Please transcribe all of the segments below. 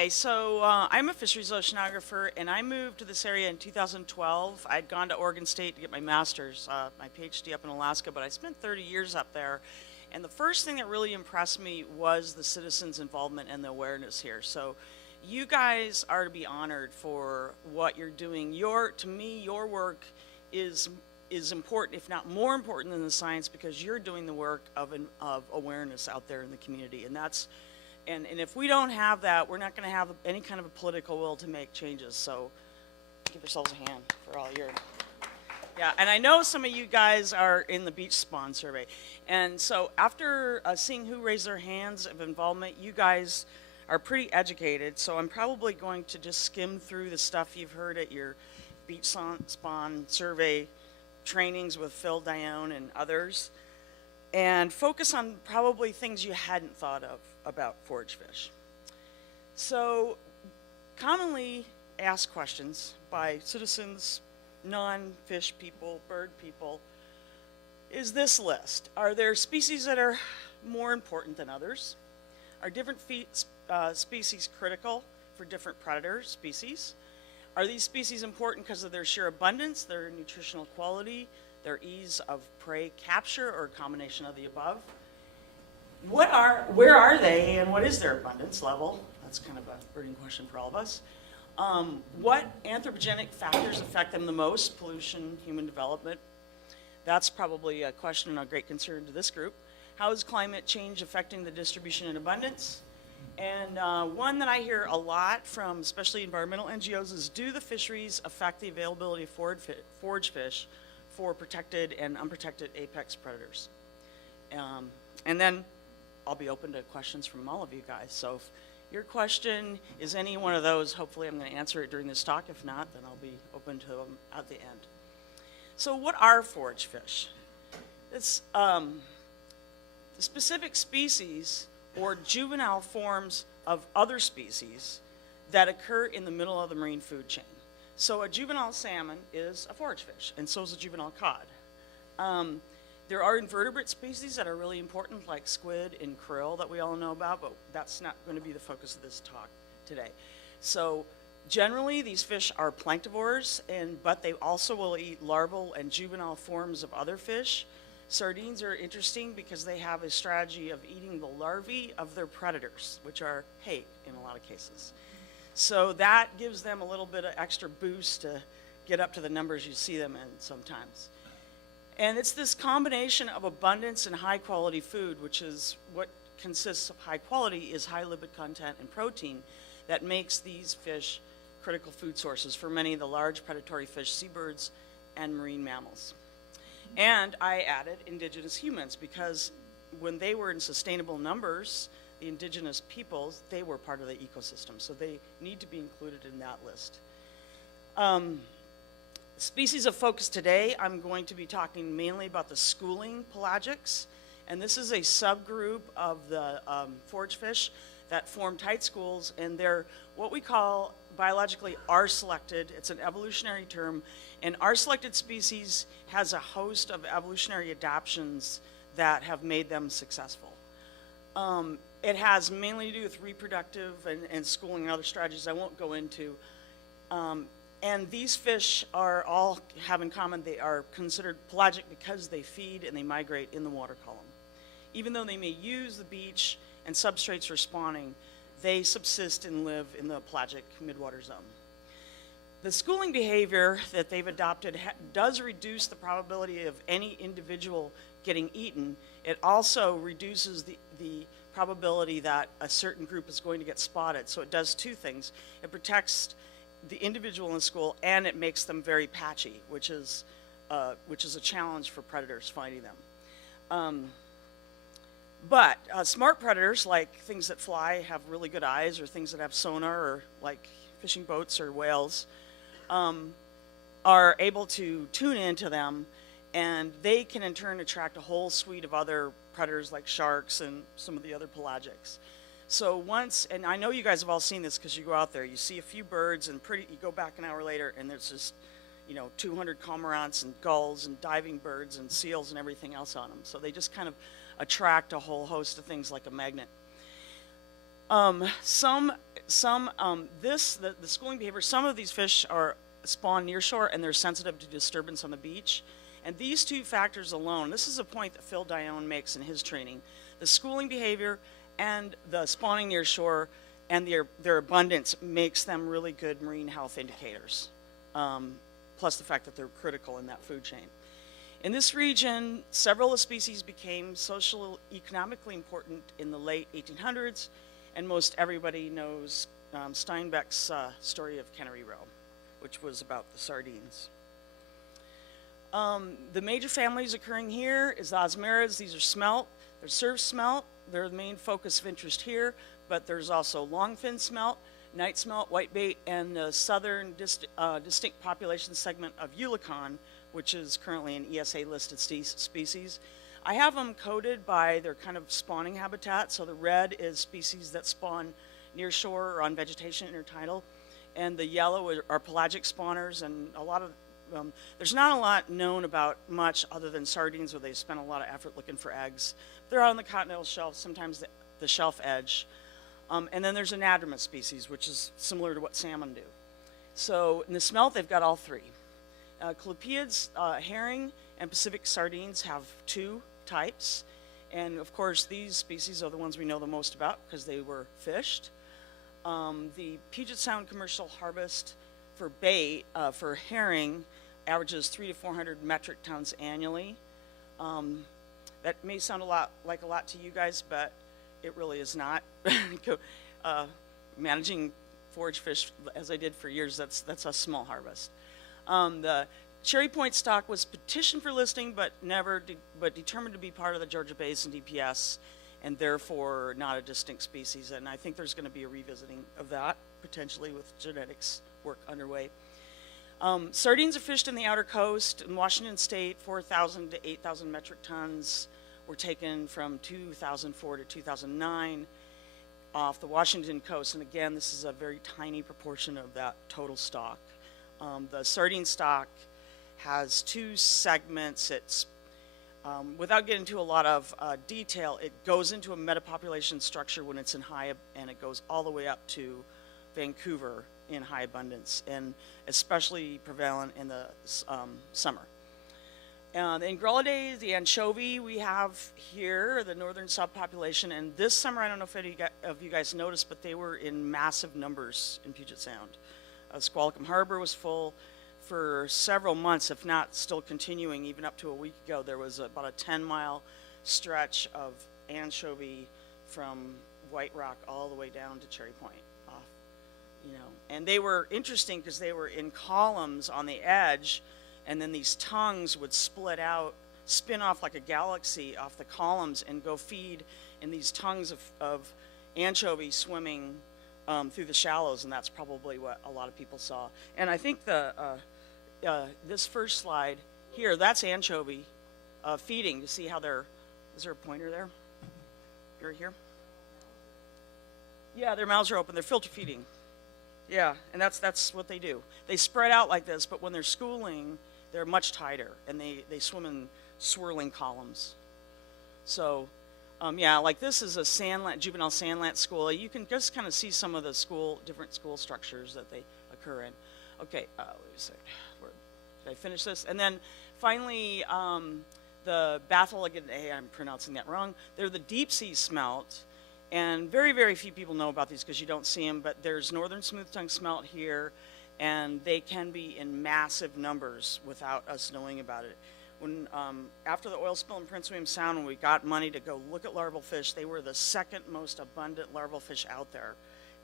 Okay, so I'm a fisheries oceanographer, and I moved to this area in 2012. I'd gone to Oregon State to get my master's, my Ph.D. up in Alaska, but I spent 30 years up there. And the first thing that really impressed me was the citizens' involvement and the awareness here. So you guys are to be honored for what you're doing. To me, your work is important, if not more important than the science, because you're doing the work of awareness out there in the community. And if we don't have that, we're not going to have any kind of a political will to make changes. So give yourselves a hand for all your... Yeah, and I know some of you guys are in the beach spawn survey. And so after seeing who raised their hands of involvement, you guys are pretty educated. So I'm probably going to just skim through the stuff you've heard at your beach spawn survey trainings with Phil, Dione, and others, and focus on probably things you hadn't thought of about forage fish. So, commonly asked questions by citizens, non-fish people, bird people, is this list. Are there species that are more important than others? Are different species critical for different predator species? Are these species important because of their sheer abundance, their nutritional quality, their ease of prey capture, or a combination of the above? Where are they, and what is their abundance level? That's kind of a burning question for all of us. What anthropogenic factors affect them the most? Pollution, human development. That's probably a question and a great concern to this group. How is climate change affecting the distribution and abundance? And one that I hear a lot from, especially environmental NGOs, is do the fisheries affect the availability of forage fish for protected and unprotected apex predators? And then I'll be open to questions from all of you guys. So if your question is any one of those, hopefully I'm going to answer it during this talk. If not, then I'll be open to them at the end. So what are forage fish? It's the specific species or juvenile forms of other species that occur in the middle of the marine food chain. So a juvenile salmon is a forage fish, and so is a juvenile cod. There are invertebrate species that are really important, like squid and krill that we all know about, but that's not going to be the focus of this talk today. So generally, these fish are planktivores, but they also will eat larval and juvenile forms of other fish. Sardines are interesting because they have a strategy of eating the larvae of their predators, which are hake in a lot of cases. So that gives them a little bit of extra boost to get up to the numbers you see them in sometimes. And it's this combination of abundance and high quality food, which is what consists of high quality, is high lipid content and protein, that makes these fish critical food sources for many of the large predatory fish, seabirds, and marine mammals. And I added indigenous humans because when they were in sustainable numbers, the indigenous peoples, they were part of the ecosystem, so they need to be included in that list. Species of focus today, I'm going to be talking mainly about the schooling pelagics, and this is a subgroup of the forage fish that form tight schools, and they're what we call biologically R-selected. It's an evolutionary term, and R-selected species has a host of evolutionary adaptations that have made them successful. It has mainly to do with reproductive and schooling and other strategies I won't go into. And these fish are all have in common, they are considered pelagic because they feed and they migrate in the water column. Even though they may use the beach and substrates for spawning, they subsist and live in the pelagic midwater zone. The schooling behavior that they've adopted does reduce the probability of any individual getting eaten. It also reduces the probability that a certain group is going to get spotted. So it does two things. It protects the individual in the school, and it makes them very patchy, which is a challenge for predators finding them. But smart predators, like things that fly, have really good eyes, or things that have sonar, or like fishing boats or whales, are able to tune into them, and they can in turn attract a whole suite of other predators like sharks and some of the other pelagics. So once, and I know you guys have all seen this because you go out there, you see a few birds, and you go back an hour later, and there's just, 200 cormorants and gulls and diving birds and seals and everything else on them. So they just kind of attract a whole host of things like a magnet. The schooling behavior, some of these fish are spawn near shore and they're sensitive to disturbance on the beach. And these two factors alone, this is a point that Phil Dione makes in his training, the schooling behavior and the spawning near shore and their abundance makes them really good marine health indicators. Plus the fact that they're critical in that food chain. In this region, several of the species became economically important in the late 1800s, and most everybody knows Steinbeck's story of Cannery Row, which was about the sardines. The major families occurring here is the Osmerids. These are smelt. They're surf smelt. They're the main focus of interest here, but there's also longfin smelt, night smelt, whitebait, and the southern distinct population segment of Eulicon, which is currently an ESA listed species. I have them coded by their kind of spawning habitat. So the red is species that spawn near shore or on vegetation intertidal, and the yellow are pelagic spawners, and a lot of there's not a lot known about much other than sardines, where they spend a lot of effort looking for eggs. They're out on the continental shelf, sometimes the shelf edge. And then there's anadromous species, which is similar to what salmon do. So in the smelt, they've got all three. Callippiids, herring, and Pacific sardines have two types. And of course, these species are the ones we know the most about because they were fished. The Puget Sound commercial harvest for bait, for herring, averages 300 to 400 metric tons annually. That may sound like a lot to you guys, but it really is not. Managing forage fish, as I did for years, that's a small harvest. The Cherry Point stock was petitioned for listing, but determined to be part of the Georgia Basin DPS, and therefore not a distinct species. And I think there's going to be a revisiting of that, potentially with genetics work underway. Sardines are fished in the outer coast. In Washington State, 4,000 to 8,000 metric tons were taken from 2004 to 2009 off the Washington coast. And again, this is a very tiny proportion of that total stock. The sardine stock has two segments. It's, without getting into a lot of detail, it goes into a metapopulation structure when it's in high, and it goes all the way up to Vancouver in high abundance, and especially prevalent in the summer. The Ingrelidae, the anchovy we have here, the northern subpopulation, and this summer, I don't know if any of you guys noticed, but they were in massive numbers in Puget Sound. Squalicum Harbor was full for several months, if not still continuing. Even up to a week ago, there was about a 10-mile stretch of anchovy from White Rock all the way down to Cherry Point. And they were interesting because they were in columns on the edge, and then these tongues would split out, spin off like a galaxy off the columns and go feed in these tongues of anchovy swimming through the shallows, and that's probably what a lot of people saw. And I think this first slide here, that's anchovy feeding. You see how is there a pointer there? You're here? Yeah, their mouths are open. They're filter feeding. Yeah, and that's what they do. They spread out like this, but when they're schooling, they're much tighter, and they swim in swirling columns. So, yeah, like this is a juvenile sandlant school. You can just kind of see some of the different school structures that they occur in. Okay, let me see. Did I finish this? And then finally, the Bathylogidae, I'm pronouncing that wrong. They're the deep sea smelt. And very, very few people know about these because you don't see them, but there's northern smooth-tongue smelt here, and they can be in massive numbers without us knowing about it. When after the oil spill in Prince William Sound, when we got money to go look at larval fish, they were the second most abundant larval fish out there,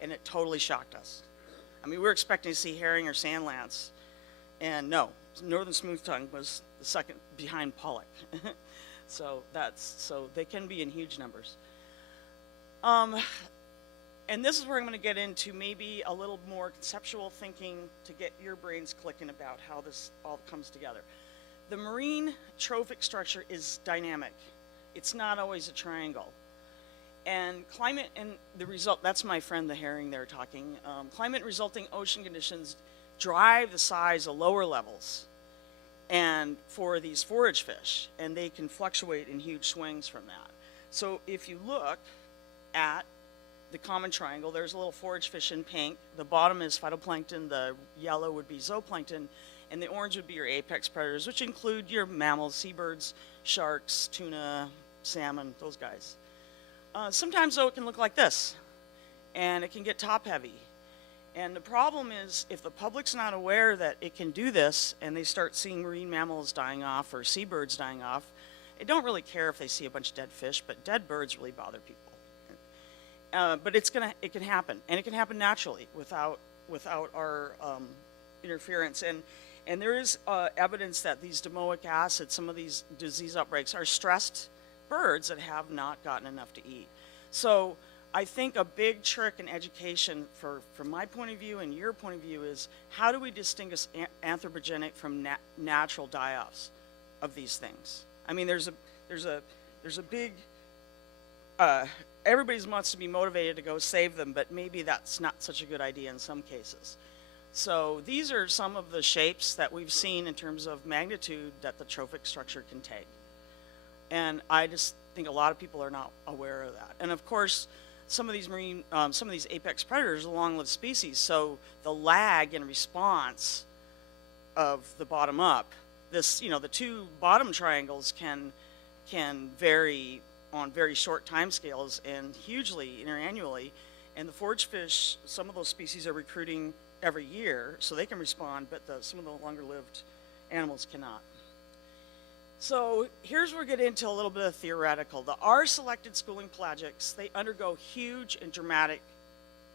and it totally shocked us. I mean, we were expecting to see herring or sandlance, and no, northern smooth-tongue was the second behind pollock. So they can be in huge numbers. And this is where I'm going to get into maybe a little more conceptual thinking to get your brains clicking about how this all comes together. The marine trophic structure is dynamic. It's not always a triangle. And climate and the result, that's my friend the herring there talking, climate resulting ocean conditions drive the size of lower levels and for these forage fish, and they can fluctuate in huge swings from that. So if you look at the common triangle. There's a little forage fish in pink. The bottom is phytoplankton, the yellow would be zooplankton, and the orange would be your apex predators, which include your mammals, seabirds, sharks, tuna, salmon, those guys. Sometimes, though, it can look like this, and it can get top-heavy. And the problem is, if the public's not aware that it can do this, and they start seeing marine mammals dying off or seabirds dying off, they don't really care if they see a bunch of dead fish, but dead birds really bother people. But it can happen, and it can happen naturally without our interference. And there is evidence that these domoic acids, some of these disease outbreaks, are stressed birds that have not gotten enough to eat. So I think a big trick in education, from my point of view and your point of view, is how do we distinguish anthropogenic from natural die-offs of these things? I mean, there's a big everybody wants to be motivated to go save them, but maybe that's not such a good idea in some cases. So these are some of the shapes that we've seen in terms of magnitude that the trophic structure can take. And I just think a lot of people are not aware of that. And of course, some of these apex predators are long-lived species, so the lag in response of the bottom up, the two bottom triangles can vary on very short time scales and hugely interannually. And the forage fish, some of those species are recruiting every year, so they can respond, but some of the longer-lived animals cannot. So here's where we get into a little bit of theoretical. The R-selected schooling pelagics, they undergo huge and dramatic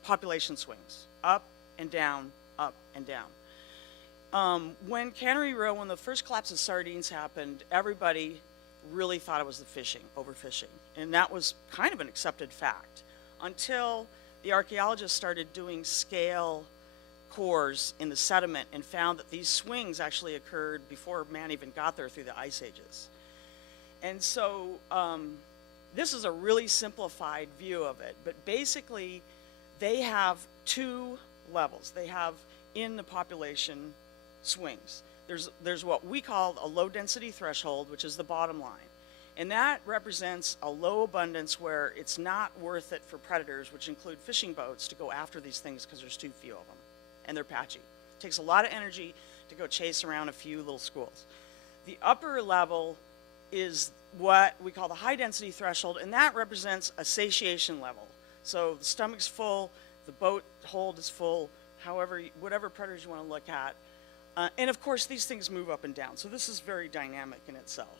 population swings, up and down, up and down. When Cannery Row, when the first collapse of sardines happened, everybody really thought it was the fishing, overfishing. And that was kind of an accepted fact until the archaeologists started doing scale cores in the sediment and found that these swings actually occurred before man even got there through the ice ages. And so this is a really simplified view of it, but basically they have two levels. They have in the population swings. There's what we call a low density threshold, which is the bottom line. And that represents a low abundance where it's not worth it for predators, which include fishing boats, to go after these things because there's too few of them. And they're patchy. It takes a lot of energy to go chase around a few little schools. The upper level is what we call the high density threshold, and that represents a satiation level. So the stomach's full, the boat hold is full, whatever predators you want to look at. And of course, these things move up and down. So this is very dynamic in itself.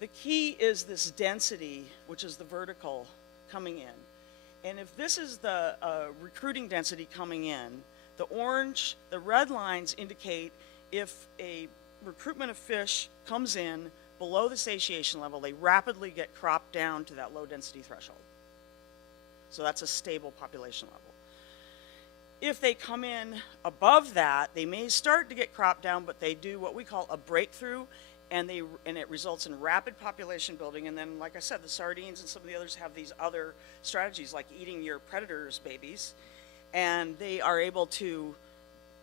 The key is this density, which is the vertical coming in. And if this is the recruiting density coming in, the red lines indicate if a recruitment of fish comes in below the satiation level, they rapidly get cropped down to that low density threshold. So that's a stable population level. If they come in above that, they may start to get cropped down, but they do what we call a breakthrough, and it results in rapid population building. And then, like I said, the sardines and some of the others have these other strategies, like eating your predators' babies. And they are able to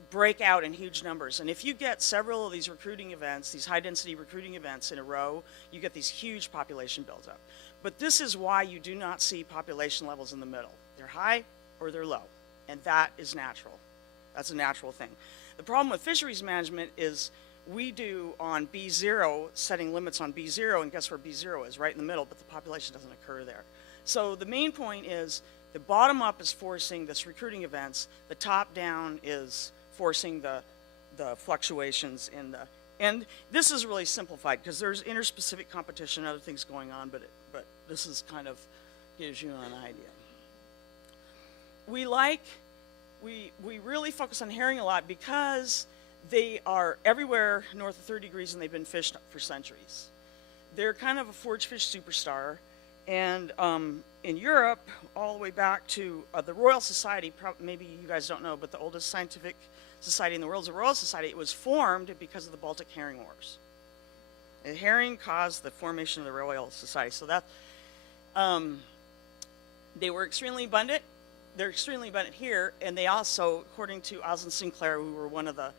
break out in huge numbers. And if you get several of these recruiting events, these high-density recruiting events in a row, you get these huge population buildup. But this is why you do not see population levels in the middle. They're high or they're low, and that is natural. That's a natural thing. The problem with fisheries management is we do on B0, setting limits on B0, and guess where B0 is? Right in the middle, but the population doesn't occur there. So the main point is, the bottom up is forcing this recruiting events. The top down is forcing the fluctuations in the, and this is really simplified because there's interspecific competition and other things going on, but this is kind of gives you an idea. We really focus on herring a lot because they are everywhere north of 30 degrees and they've been fished for centuries. They're kind of a forage fish superstar. And in Europe, all the way back to the Royal Society, maybe you guys don't know, but the oldest scientific society in the world is the Royal Society. It was formed because of the Baltic Herring Wars. The herring caused the formation of the Royal Society. So that they were extremely abundant. They're extremely abundant here, and they also, according to Osland Sinclair, who were one of the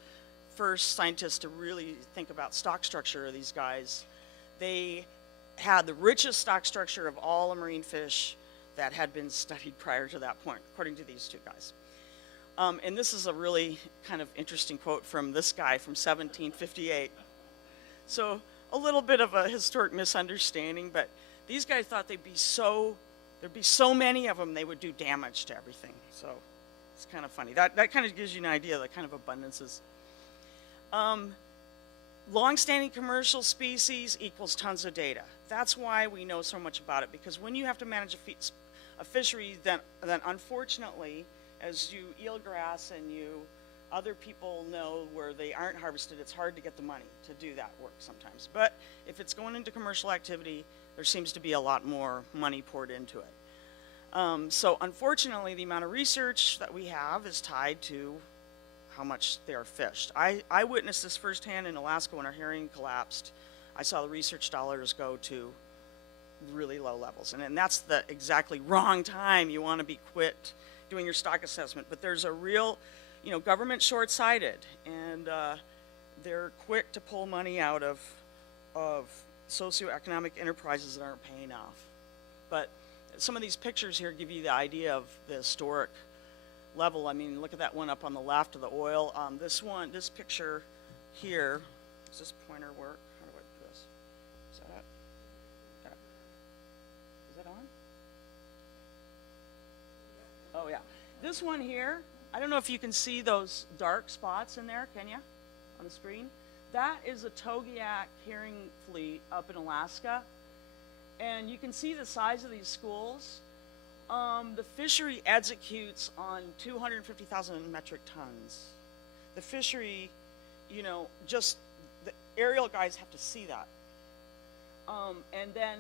first scientists to really think about stock structure of these guys, they had the richest stock structure of all the marine fish that had been studied prior to that point, according to these two guys. And this is a really kind of interesting quote from this guy from 1758. So a little bit of a historic misunderstanding, but these guys thought there'd be so many of them they would do damage to everything. So it's kind of funny. That kind of gives you an idea of the kind of abundances. Long-standing commercial species equals tons of data. That's why we know so much about it, because when you have to manage a fishery, then unfortunately, as you eelgrass and other people know where they aren't harvested, it's hard to get the money to do that work sometimes. But if it's going into commercial activity, there seems to be a lot more money poured into it. So unfortunately, the amount of research that we have is tied to how much they are fished. I witnessed this firsthand in Alaska when our herring collapsed. I saw the research dollars go to really low levels. And that's the exactly wrong time you want to be quit doing your stock assessment. But there's a real, government short-sighted, and they're quick to pull money out of socioeconomic enterprises that aren't paying off. But some of these pictures here give you the idea of the historic level. I mean, look at that one up on the left of the oil. This picture here, does this pointer work? How do I do this? Is that it? Yeah. Is that on? Oh yeah. This one here, I don't know if you can see those dark spots in there, can you? On the screen? That is a Togiak herring fleet up in Alaska. And you can see the size of these schools. The fishery executes on 250,000 metric tons. The fishery, just the aerial guys have to see that. And then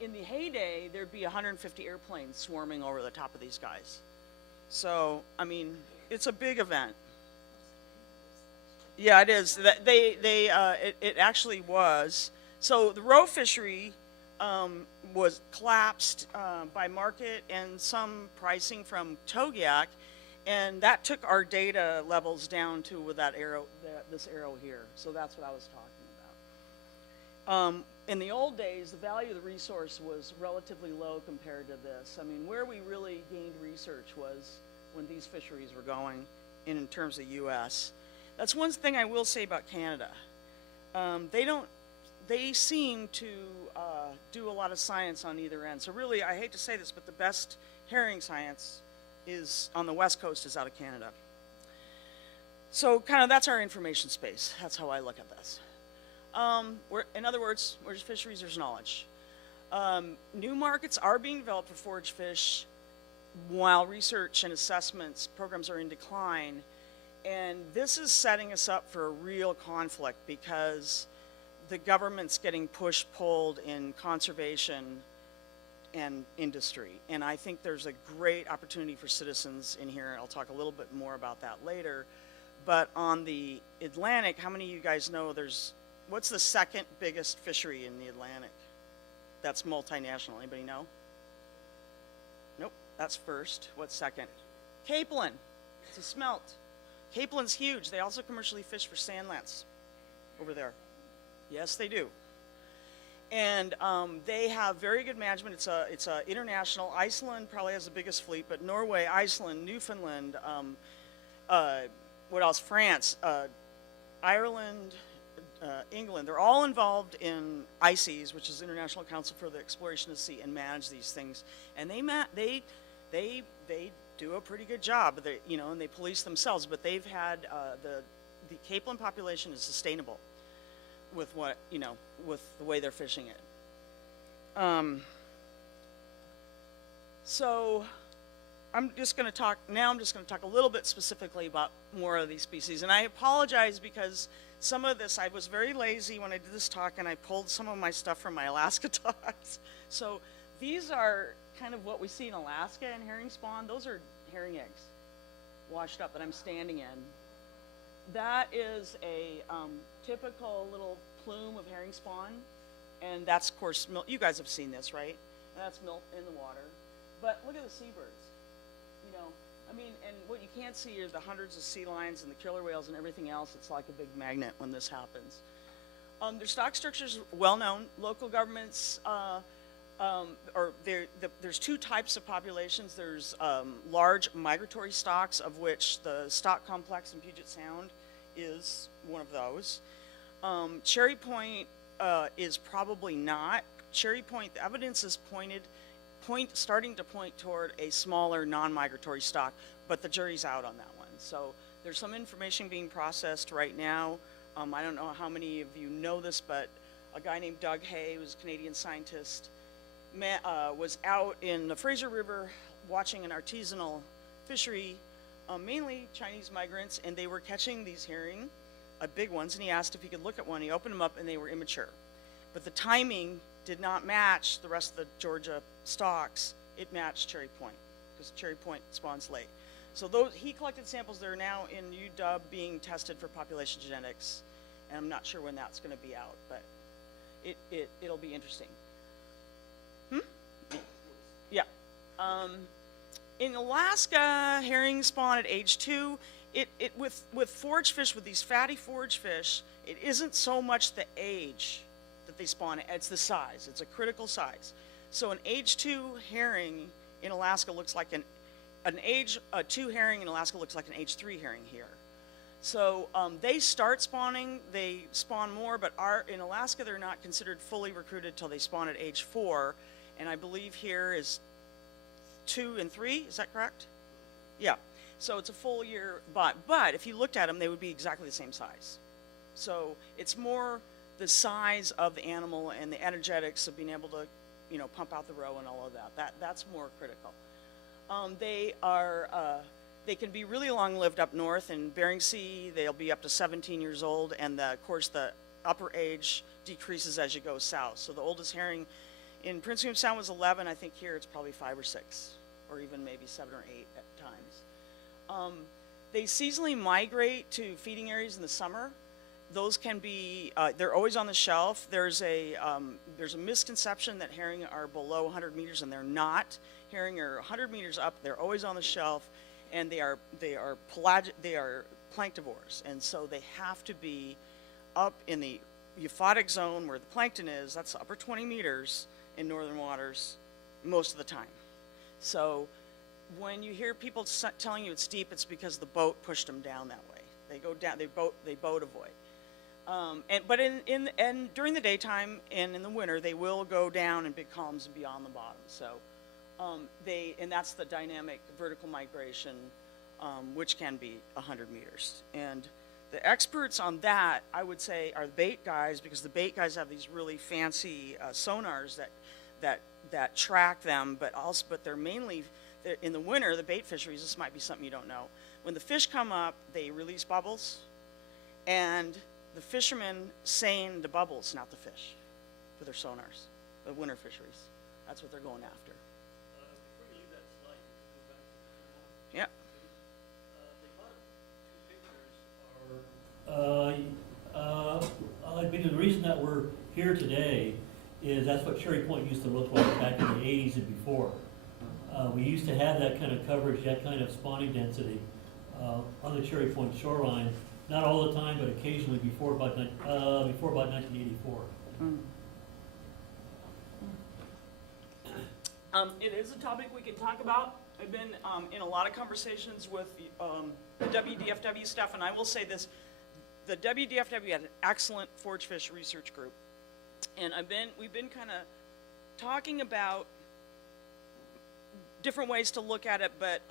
in the heyday, there'd be 150 airplanes swarming over the top of these guys. So, I mean, it's a big event. Yeah, it is. It actually was. So the roe fishery was collapsed by market and some pricing from Togiak, and that took our data levels down to with that arrow, this arrow here. So that's what I was talking about. In the old days, the value of the resource was relatively low compared to this. I mean, where we really gained research was when these fisheries were going in terms of U.S. That's one thing I will say about Canada. They seem to do a lot of science on either end. So really, I hate to say this, but the best herring science is on the West Coast, is out of Canada. So kind of that's our information space. That's how I look at this. In other words, where's fisheries, there's knowledge. New markets are being developed for forage fish while research and assessments programs are in decline. And this is setting us up for a real conflict because the government's getting pulled in conservation and industry. And I think there's a great opportunity for citizens in here. I'll talk a little bit more about that later. But on the Atlantic, how many of you guys know what's the second biggest fishery in the Atlantic that's multinational? Anybody know? Nope, that's first. What's second? Capelin. It's a smelt. Capelin's huge. They also commercially fish for sand lance over there. Yes, they do. And they have very good management. It's a international. Iceland probably has the biggest fleet, but Norway, Iceland, Newfoundland, what else? France, Ireland, England. They're all involved in ICES, which is International Council for the Exploration of the Sea, and manage these things. And they do a pretty good job. And they police themselves. But they've had the capelin population is sustainable with with the way they're fishing it. So I'm just going to talk a little bit specifically about more of these species. And I apologize because some of this, I was very lazy when I did this talk, and I pulled some of my stuff from my Alaska talks. So these are kind of what we see in Alaska in herring spawn. Those are herring eggs washed up that I'm standing in. That is a typical little plume of herring spawn, and that's, of course, milk. You guys have seen this, right? And that's milk in the water. But look at the seabirds. And what you can't see are the hundreds of sea lions and the killer whales and everything else. It's like a big magnet when this happens. Their stock structure is well known. Local governments there's two types of populations. There's large migratory stocks, of which the stock complex in Puget Sound is one of those. Cherry Point is probably not. Cherry Point, the evidence is starting to point toward a smaller non-migratory stock, but the jury's out on that one. So there's some information being processed right now. I don't know how many of you know this, but a guy named Doug Hay, who's a Canadian scientist, was out in the Fraser River watching an artisanal fishery, mainly Chinese migrants, and they were catching these herring, big ones, and he asked if he could look at one. He opened them up, and they were immature. But the timing did not match the rest of the Georgia stocks. It matched Cherry Point, because Cherry Point spawns late. So he collected samples that are now in UW being tested for population genetics, and I'm not sure when that's going to be out, but it'll be interesting. Yeah. In Alaska, herring spawn at age 2. With forage fish, with these fatty forage fish, it isn't so much the age that they spawn, it's the size. It's a critical size. So an age 2 herring in Alaska looks like an age 2 herring in Alaska looks like an age 3 herring here. So they start spawning, they spawn more, but in Alaska they're not considered fully recruited till they spawn at age 4, and I believe here is 2 and 3, is that correct? Yeah, so it's a full year, but if you looked at them, they would be exactly the same size. So it's more the size of the animal and the energetics of being able to, pump out the roe and all of that. That's more critical. They can be really long-lived up north in Bering Sea. They'll be up to 17 years old, and of course the upper age decreases as you go south. So the oldest herring in Prince William Sound was 11. I think here it's probably 5 or 6, or even maybe 7 or 8 at times. They seasonally migrate to feeding areas in the summer. Those can be, they're always on the shelf. There's a misconception that herring are below 100 meters, and they're not. Herring are 100 meters up. They're always on the shelf, and they are planktivores, and so they have to be up in the euphotic zone where the plankton is. That's upper 20 meters in northern waters most of the time. So when you hear people telling you it's deep, it's because the boat pushed them down that way. They go down. They boat avoid. But during the daytime and in the winter, they will go down in big columns and beyond the bottom. So and that's the dynamic vertical migration, which can be 100 meters. And the experts on that, I would say, are the bait guys, because the bait guys have these really fancy sonars that track them, but they're mainly in the winter. The bait fisheries, this might be something you don't know. When the fish come up, they release bubbles, and the fishermen seine the bubbles, not the fish, with their sonars. The winter fisheries, that's what they're going after. Before you leave that slide, go back to the Yeah. I mean, the reason that we're here today is that's what Cherry Point used to look like back in the 80s and before. We used to have that kind of coverage, that kind of spawning density on the Cherry Point shoreline. Not all the time, but occasionally before about 1984. It is a topic we can talk about. I've been in a lot of conversations with the WDFW staff, and I will say this: the WDFW had an excellent forage fish research group, and we've been kind of talking about different ways to look at it, but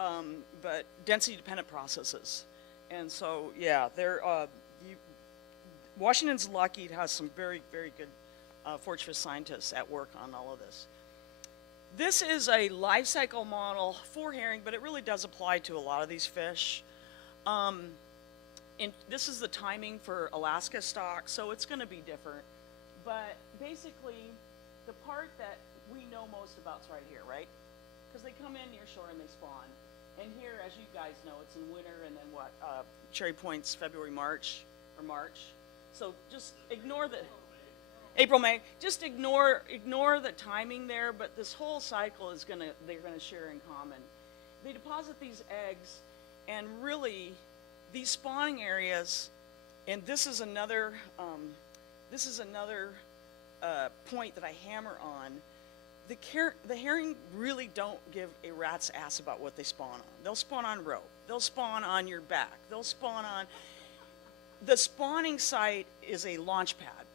density-dependent processes. And so, yeah, Washington's lucky it has some very, very good forage fish scientists at work on all of this. This is a life cycle model for herring, but it really does apply to a lot of these fish. And this is the timing for Alaska stock, so it's going to be different. But basically, the part that we know most about is right here, right? Because they come in near shore and they spawn. And here, as you guys know, it's in winter, and then what? Cherry Point's February, March, or March. So just ignore the April, May. Just ignore the timing there. But this whole cycle they're gonna share in common. They deposit these eggs, and really, these spawning areas. And this is another point that I hammer on. the herring really don't give a rat's ass about what they spawn on. They'll spawn on rope. They'll spawn on your back. They'll spawn on... The spawning site is a launch pad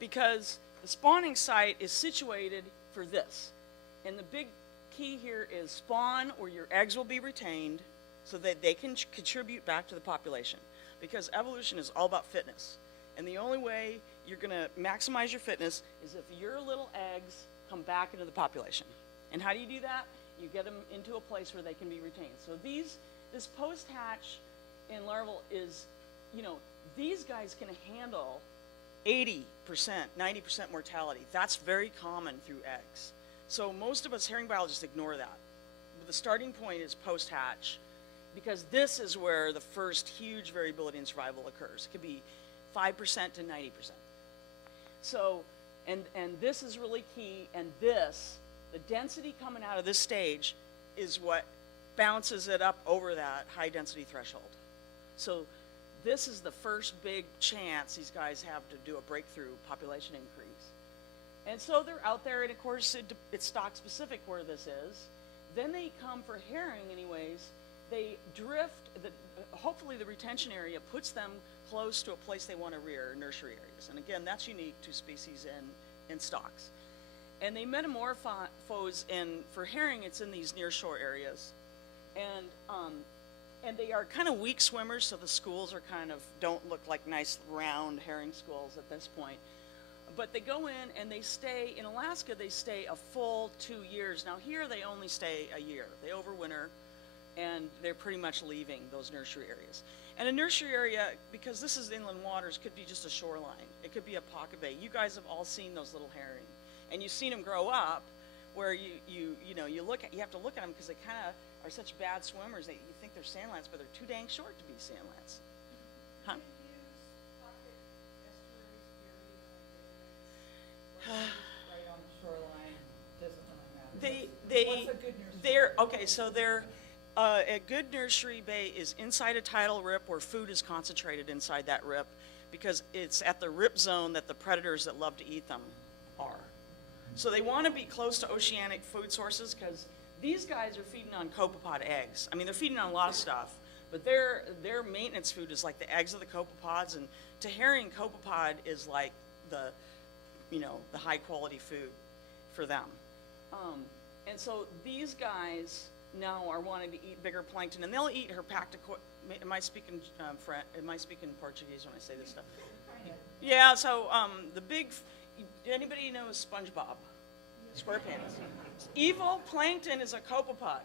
because the spawning site is situated for this. And the big key here is spawn where your eggs will be retained so that they can contribute back to the population. Because evolution is all about fitness. And the only way you're going to maximize your fitness is if your little eggs come back into the population. And how do you do that? You get them into a place where they can be retained. So this post-hatch in larval is, you know, these guys can handle 80%, 90% mortality. That's very common through eggs. So most of us herring biologists ignore that. But the starting point is post-hatch because this is where the first huge variability in survival occurs. It could be 5% to 90%. So, and this is really key, and this, the density coming out of this stage is what bounces it up over that high density threshold. So this is the first big chance these guys have to do a breakthrough population increase. And so they're out there, and of course it's stock specific where this is. Then they come for herring anyways. They drift, hopefully the retention area puts them close to a place they want to rear, nursery areas. And again, that's unique to species and stocks. And they metamorphose for herring, it's in these nearshore areas. And they are kind of weak swimmers, so the schools are don't look like nice round herring schools at this point. But they go in and they stay, in Alaska they stay a full 2 years. Now here they only stay a year. They overwinter and they're pretty much leaving those nursery areas. And a nursery area, because this is inland waters, could be just a shoreline. It could be a pocket bay. You guys have all seen those little herring. And you've seen them grow up where you have to look at them because they kind of are such bad swimmers that you think they're sandlats, but they're too dang short to be sandlats. Huh? Right on the shoreline, doesn't really matter. What's a good nursery? A good nursery bay is inside a tidal rip where food is concentrated inside that rip because it's at the rip zone that the predators that love to eat them are. So they want to be close to oceanic food sources because these guys are feeding on copepod eggs. I mean, they're feeding on a lot of stuff, but their maintenance food is like the eggs of the copepods, and to herring, copepod is like the high quality food for them. And so these guys now are wanting to eat bigger plankton, and they'll eat herpactic. Am I speaking Portuguese when I say this stuff? Yeah. So anybody knows SpongeBob, SquarePants? Evil plankton is a copepod.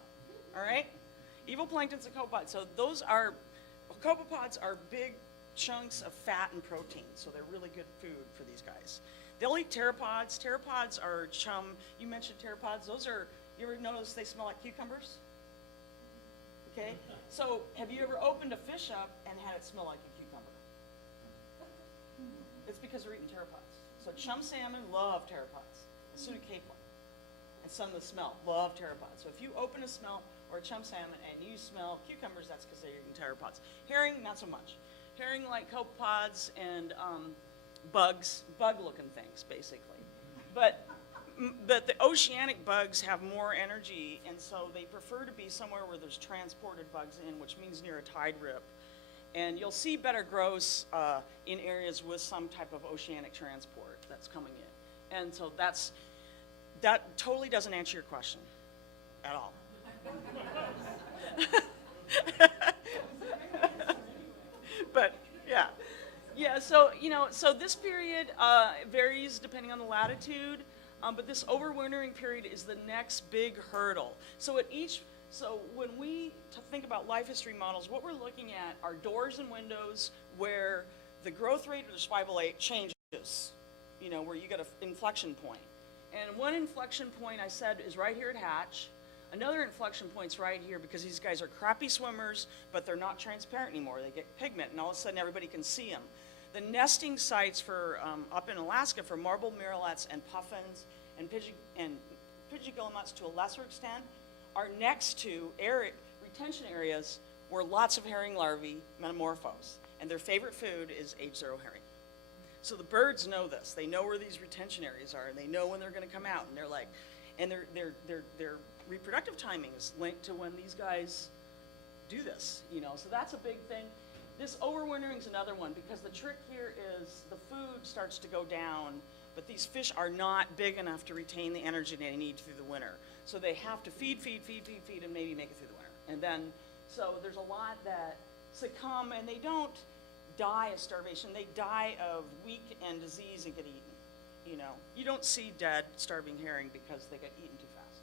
All right. Evil plankton's a copepod. So copepods are big chunks of fat and protein. So they're really good food for these guys. They'll eat pteropods. Pteropods are chum. You mentioned pteropods. You ever notice they smell like cucumbers? Okay. So have you ever opened a fish up and had it smell like a cucumber? It's because they're eating pteropods. So chum salmon love pteropods. And so do capelin. And some of the smelt love pteropods. So if you open a smelt or a chum salmon and you smell cucumbers, that's because they're eating pteropods. Herring, not so much. Herring like copepods and bugs, bug-looking things, basically. But the oceanic bugs have more energy, and so they prefer to be somewhere where there's transported bugs in, which means near a tide rip. And you'll see better growths in areas with some type of oceanic transport that's coming in. And so that totally doesn't answer your question at all. But yeah. Yeah, so this period varies depending on the latitude, but this overwintering period is the next big hurdle. So when we think about life history models, what we're looking at are doors and windows where the growth rate or the survival rate changes, where you get an inflection point. And one inflection point I said is right here at hatch. Another inflection point's right here because these guys are crappy swimmers, but they're not transparent anymore. They get pigment, and all of a sudden everybody can see them. The nesting sites for up in Alaska for marble murrelets and puffins and pidgeguillemots to a lesser extent are next to retention areas where lots of herring larvae metamorphose, and their favorite food is age 0 herring. So the birds know this. They know where these retention areas are, and they know when they're going to come out. And they're like, and their reproductive timing is linked to when these guys do this, you know. So that's a big thing. This overwintering is another one, because the trick here is the food starts to go down, but these fish are not big enough to retain the energy they need through the winter. So they have to feed, and maybe make it through the winter. And then, so there's a lot that succumb, and they don't die of starvation. They die of weak and disease and get eaten, you know. You don't see dead, starving herring because they get eaten too fast.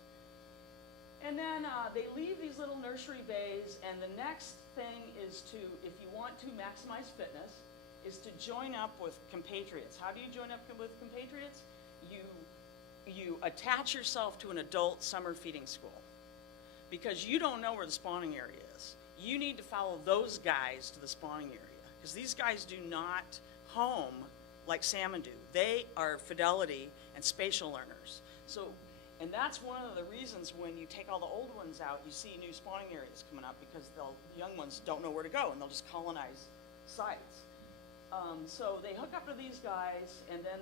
And then they leave these little nursery bays, and the next thing is to, if you want to maximize fitness, is to join up with compatriots. How do you join up with compatriots? You attach yourself to an adult summer feeding school, because you don't know where the spawning area is. You need to follow those guys to the spawning area, because these guys do not home like salmon do. They are fidelity and spatial learners. So, and that's one of the reasons when you take all the old ones out, you see new spawning areas coming up, because the young ones don't know where to go, and they'll just colonize sites. So they hook up to these guys, and then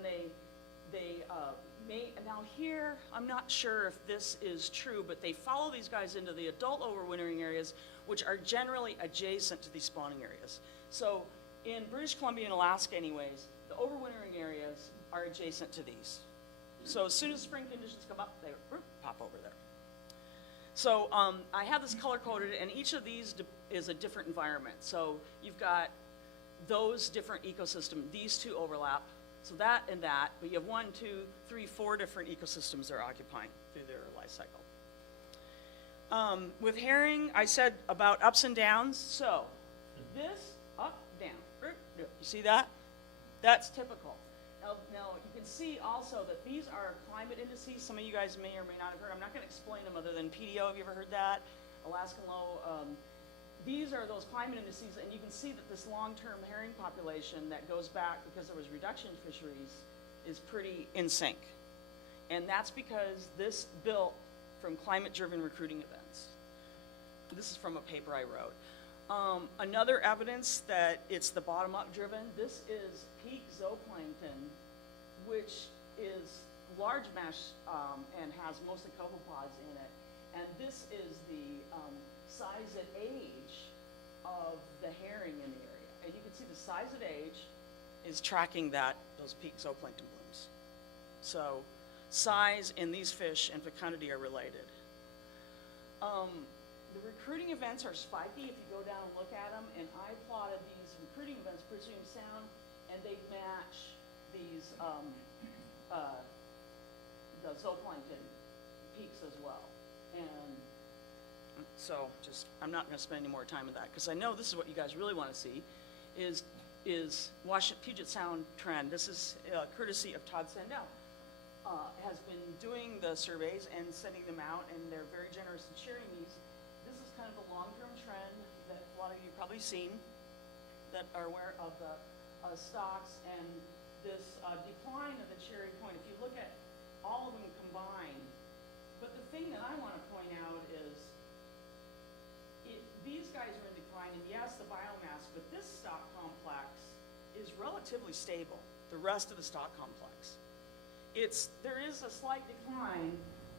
now here, I'm not sure if this is true, but they follow these guys into the adult overwintering areas, which are generally adjacent to these spawning areas. So in British Columbia and Alaska anyways, the overwintering areas are adjacent to these. So as soon as spring conditions come up, they pop over there. So I have this color-coded, and each of these is a different environment. So you've got those different ecosystems. These two overlap. So that and that, but you have 1, 2, 3, 4 different ecosystems they're occupying through their life cycle. With herring, I said about ups and downs. So this, up, down. You see that? That's typical. Now you can see also that these are climate indices. Some of you guys may or may not have heard. I'm not going to explain them other than PDO. Have you ever heard that? Alaskan low. These are those climate indices, and you can see that this long-term herring population that goes back because there was reduction in fisheries is pretty in sync. And that's because this built from climate-driven recruiting events. This is from a paper I wrote. Another evidence that it's the bottom-up driven, this is peak zooplankton, which is large mesh and has mostly copepods in it. And this is the size at age of the herring in the area. And you can see the size at age is tracking those peak zooplankton blooms. So size in these fish and fecundity are related. The recruiting events are spiky if you go down and look at them, and I plotted these recruiting events per Puget Sound, and they match these the zooplankton peaks as well. And so I'm not going to spend any more time on that, because I know this is what you guys really want to see, is Washington Puget Sound trend. This is courtesy of Todd Sandell. Has been doing the surveys and sending them out, and they're very generous in sharing these. This is kind of the long-term trend that a lot of you have probably seen that are aware of the stocks, and this decline of the Cherry Point. If you look at all of them combined, but the thing that I want to point out is these guys are in decline, and yes, the biomass, but this stock complex is relatively stable, the rest of the stock complex. There is a slight decline,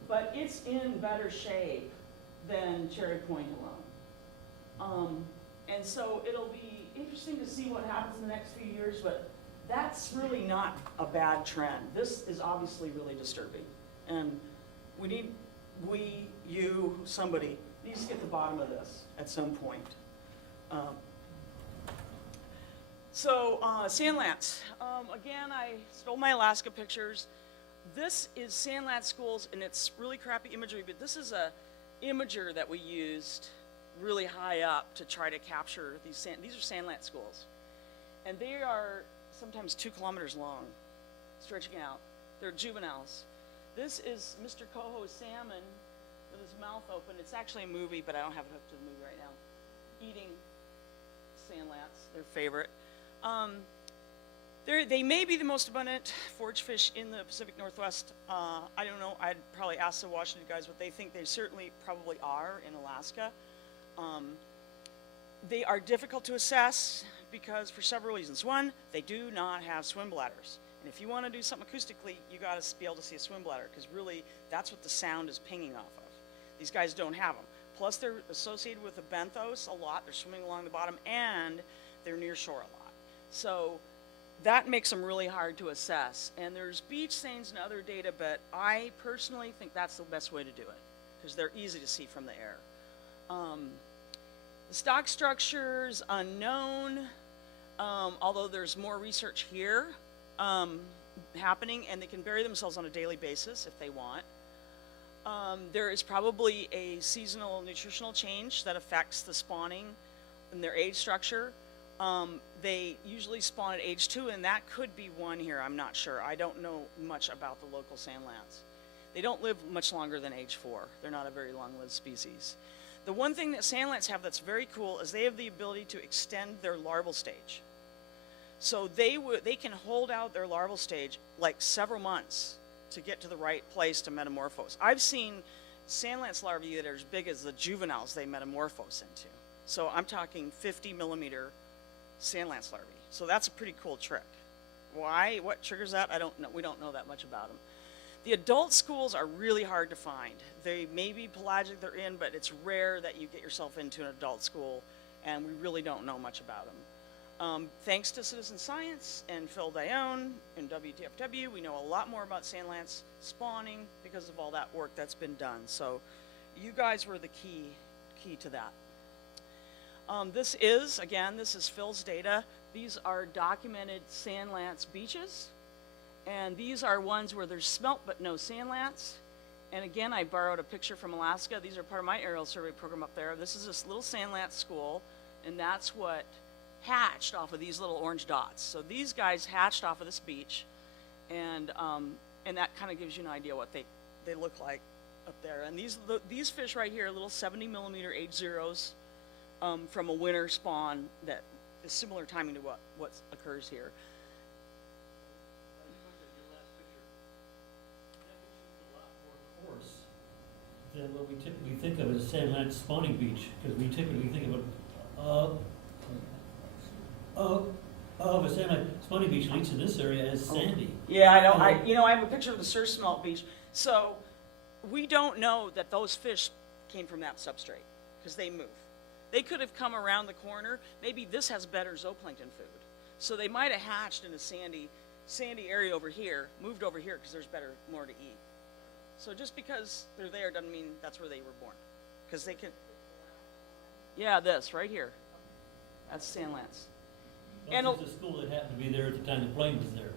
but it's in better shape than Cherry Point alone. And so it'll be interesting to see what happens in the next few years, but that's really not a bad trend. This is obviously really disturbing. And somebody needs to get to the bottom of this at some point. Sandlats. Again, I stole my Alaska pictures. This is sandlat schools, and it's really crappy imagery, but this is a imager that we used really high up to try to capture these are sandlat schools. And they are sometimes 2 kilometers long, stretching out. They're juveniles. This is Mr. Coho's salmon with his mouth open. It's actually a movie, but I don't have it hooked to the movie right now. Eating sandlats, their favorite. They may be the most abundant forage fish in the Pacific Northwest. I don't know. I'd probably ask the Washington guys what they think. They certainly probably are in Alaska. They are difficult to assess because for several reasons. One, they do not have swim bladders. And if you want to do something acoustically, you got to be able to see a swim bladder, because really that's what the sound is pinging off of. These guys don't have them. Plus they're associated with the benthos a lot. They're swimming along the bottom, and they're near shore a lot. So that makes them really hard to assess. And there's beach stains and other data, but I personally think that's the best way to do it, because they're easy to see from the air. The stock structure's unknown, although there's more research here happening, and they can bury themselves on a daily basis if they want. There is probably a seasonal nutritional change that affects the spawning and their age structure. They usually spawn at age 2, and that could be one here, I'm not sure. I don't know much about the local sandlands. They don't live much longer than age 4. They're not a very long-lived species. The one thing that sandlants have that's very cool is they have the ability to extend their larval stage. So they can hold out their larval stage like several months to get to the right place to metamorphose. I've seen sandlants larvae that are as big as the juveniles they metamorphose into. So I'm talking 50 millimeter sandlance larvae. So that's a pretty cool trick. Why? What triggers that? I don't know. We don't know that much about them. The adult schools are really hard to find. They may be pelagic, they're in, but it's rare that you get yourself into an adult school, and we really don't know much about them. Thanks to Citizen Science and Phil Dione and WTFW, we know a lot more about sandlance spawning because of all that work that's been done. So you guys were the key to that. This is Phil's data. These are documented sandlance beaches. And these are ones where there's smelt but no sandlance. And again, I borrowed a picture from Alaska. These are part of my aerial survey program up there. This is this little sandlance school, and that's what hatched off of these little orange dots. So these guys hatched off of this beach, and that kind of gives you an idea what they look like up there. And these fish right here, little 70 millimeter age zeros from a winter spawn that is similar timing to what occurs here. Than what we typically think of as a sandlance spawning beach, because we typically think of a sandlance spawning beach, at least in this area, as sandy. Yeah, I know. I have a picture of the Sur Smelt beach. So we don't know that those fish came from that substrate because they move. They could have come around the corner. Maybe this has better zooplankton food, so they might have hatched in a sandy area over here, moved over here because there's more to eat. So just because they're there doesn't mean that's where they were born. Because they can, yeah, this right here. That's sandlance. Well, it's a school that happened to be there at the time the plane was there.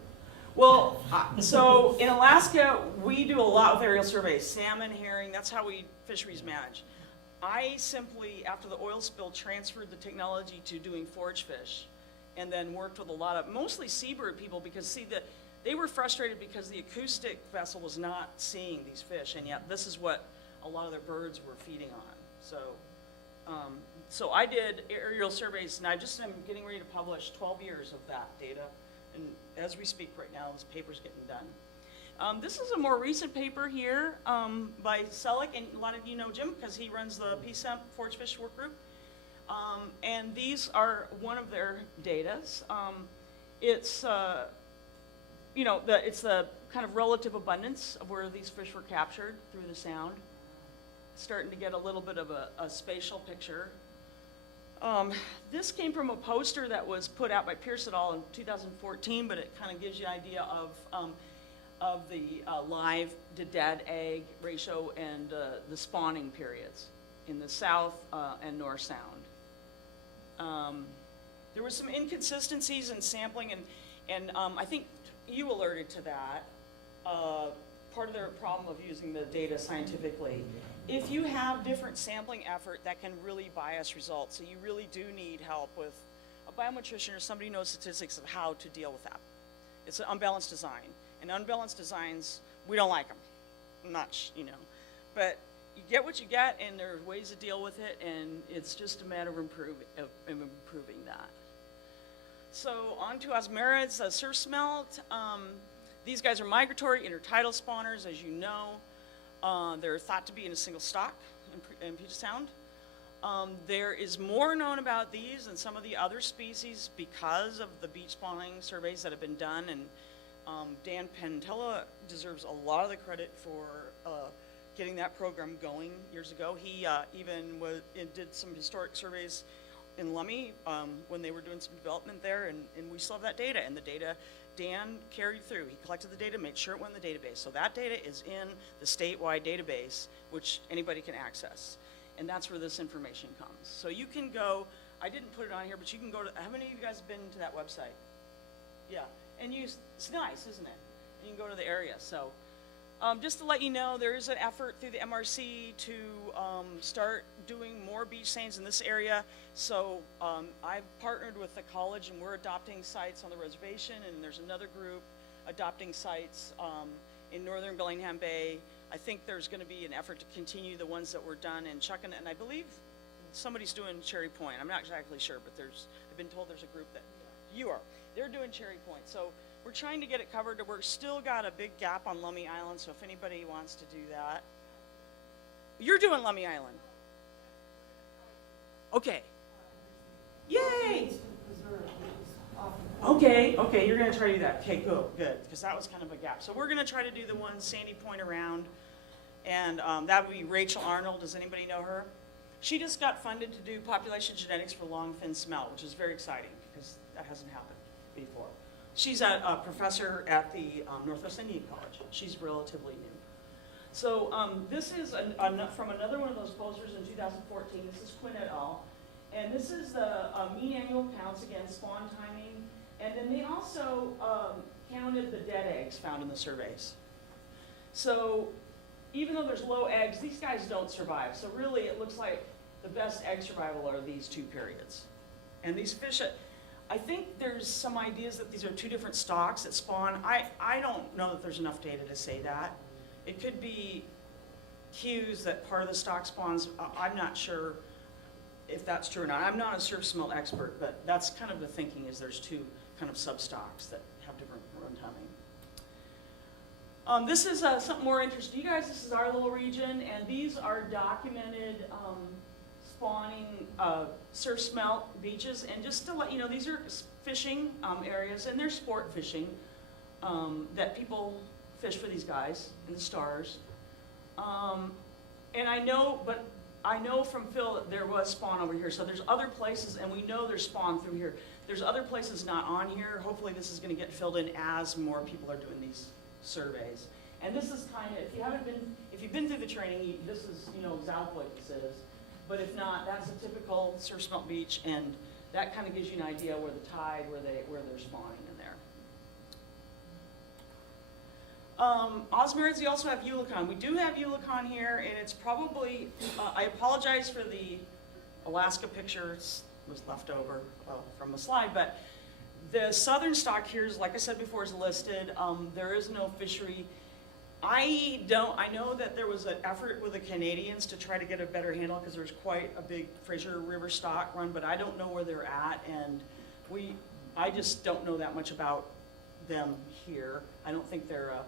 Well, so in Alaska, we do a lot with aerial surveys. Salmon, herring, that's how we fisheries manage. I simply, after the oil spill, transferred the technology to doing forage fish, and then worked with a lot of, mostly seabird people, because they were frustrated because the acoustic vessel was not seeing these fish, and yet this is what a lot of their birds were feeding on. So I did aerial surveys, and I'm getting ready to publish 12 years of that data, and as we speak right now, this paper's getting done. This is a more recent paper here by Selleck, and a lot of you know Jim because he runs the PSEMP Forage Fish Work Group, and these are one of their datas. It's it's the kind of relative abundance of where these fish were captured through the sound. Starting to get a little bit of a spatial picture. This came from a poster that was put out by Pierce et al. In 2014, but it kind of gives you an idea of the live to dead egg ratio and the spawning periods in the South and North Sound. There was some inconsistencies in sampling, and I think you alerted to that. Part of their problem of using the data scientifically. If you have different sampling effort, that can really bias results. So you really do need help with a biometrician or somebody who knows statistics of how to deal with that. It's an unbalanced design. And unbalanced designs, we don't like them. But you get what you get, and there are ways to deal with it, and it's just a matter of improving that. So on to Maredsous, Sur Smelt. These guys are migratory intertidal spawners, as you know. They're thought to be in a single stock in Puget Sound. There is more known about these than some of the other species because of the beach spawning surveys that have been done, and Dan Pentella deserves a lot of the credit for getting that program going years ago. He even did some historic surveys in Lummi when they were doing some development there, and we still have that data, and the data Dan carried through. He collected the data, made sure it went in the database. So that data is in the statewide database, which anybody can access. And that's where this information comes. So you can go, I didn't put it on here, but you can go to, how many of you guys have been to that website? Yeah, and it's nice, isn't it? You can go to the area. So just to let you know, there is an effort through the MRC to start doing more beach stains in this area. So I've partnered with the college, and we're adopting sites on the reservation, and there's another group adopting sites in northern Bellingham Bay. I think there's going to be an effort to continue the ones that were done in Chuckanut, and I believe somebody's doing Cherry Point. I'm not exactly sure, but I've been told there's a group that you are. They're doing Cherry Point. So we're trying to get it covered. We're still got a big gap on Lummi Island, so if anybody wants to do that. You're doing Lummi Island. Okay. Yay! Okay, you're going to try to do that. Okay, cool, good, because that was kind of a gap. So we're going to try to do the one Sandy Point around, and that would be Rachel Arnold. Does anybody know her? She just got funded to do population genetics for longfin smelt, which is very exciting because that hasn't happened before. She's a professor at the Northwest Indian College. She's relatively new. So this is from another one of those posters in 2014. This is Quinn et al. And this is the mean annual counts, again, spawn timing. And then they also counted the dead eggs found in the surveys. So even though there's low eggs, these guys don't survive. So really, it looks like the best egg survival are these two periods. And these fish, I think there's some ideas that these are two different stocks that spawn. I don't know that there's enough data to say that. It could be cues that part of the stock spawns. I'm not sure if that's true or not. I'm not a surf smelt expert, but that's kind of the thinking, is there's two kind of sub-stocks that have different run timing. This is something more interesting. You guys, this is our little region, and these are documented spawning surf smelt beaches. And just to let you know, these are fishing areas, and they're sport fishing that people fish for these guys in the stars. And I know from Phil that there was spawn over here. So there's other places, and we know there's spawn through here. There's other places not on here. Hopefully this is going to get filled in as more people are doing these surveys. And this is kind of, if you've been through the training, this is, exactly what this is. But if not, that's a typical surf smelt beach, and that kind of gives you an idea where the tide, where they're spawning in there. Osmerids, we also have Eulicon. We do have Eulicon here, and it's probably, I apologize for the Alaska picture, it was left over from the slide, but the southern stock here is, like I said before, is listed. There is no fishery. I know that there was an effort with the Canadians to try to get a better handle, because there's quite a big Fraser River stock run, but I don't know where they're at, and I just don't know that much about them here. I don't think they're a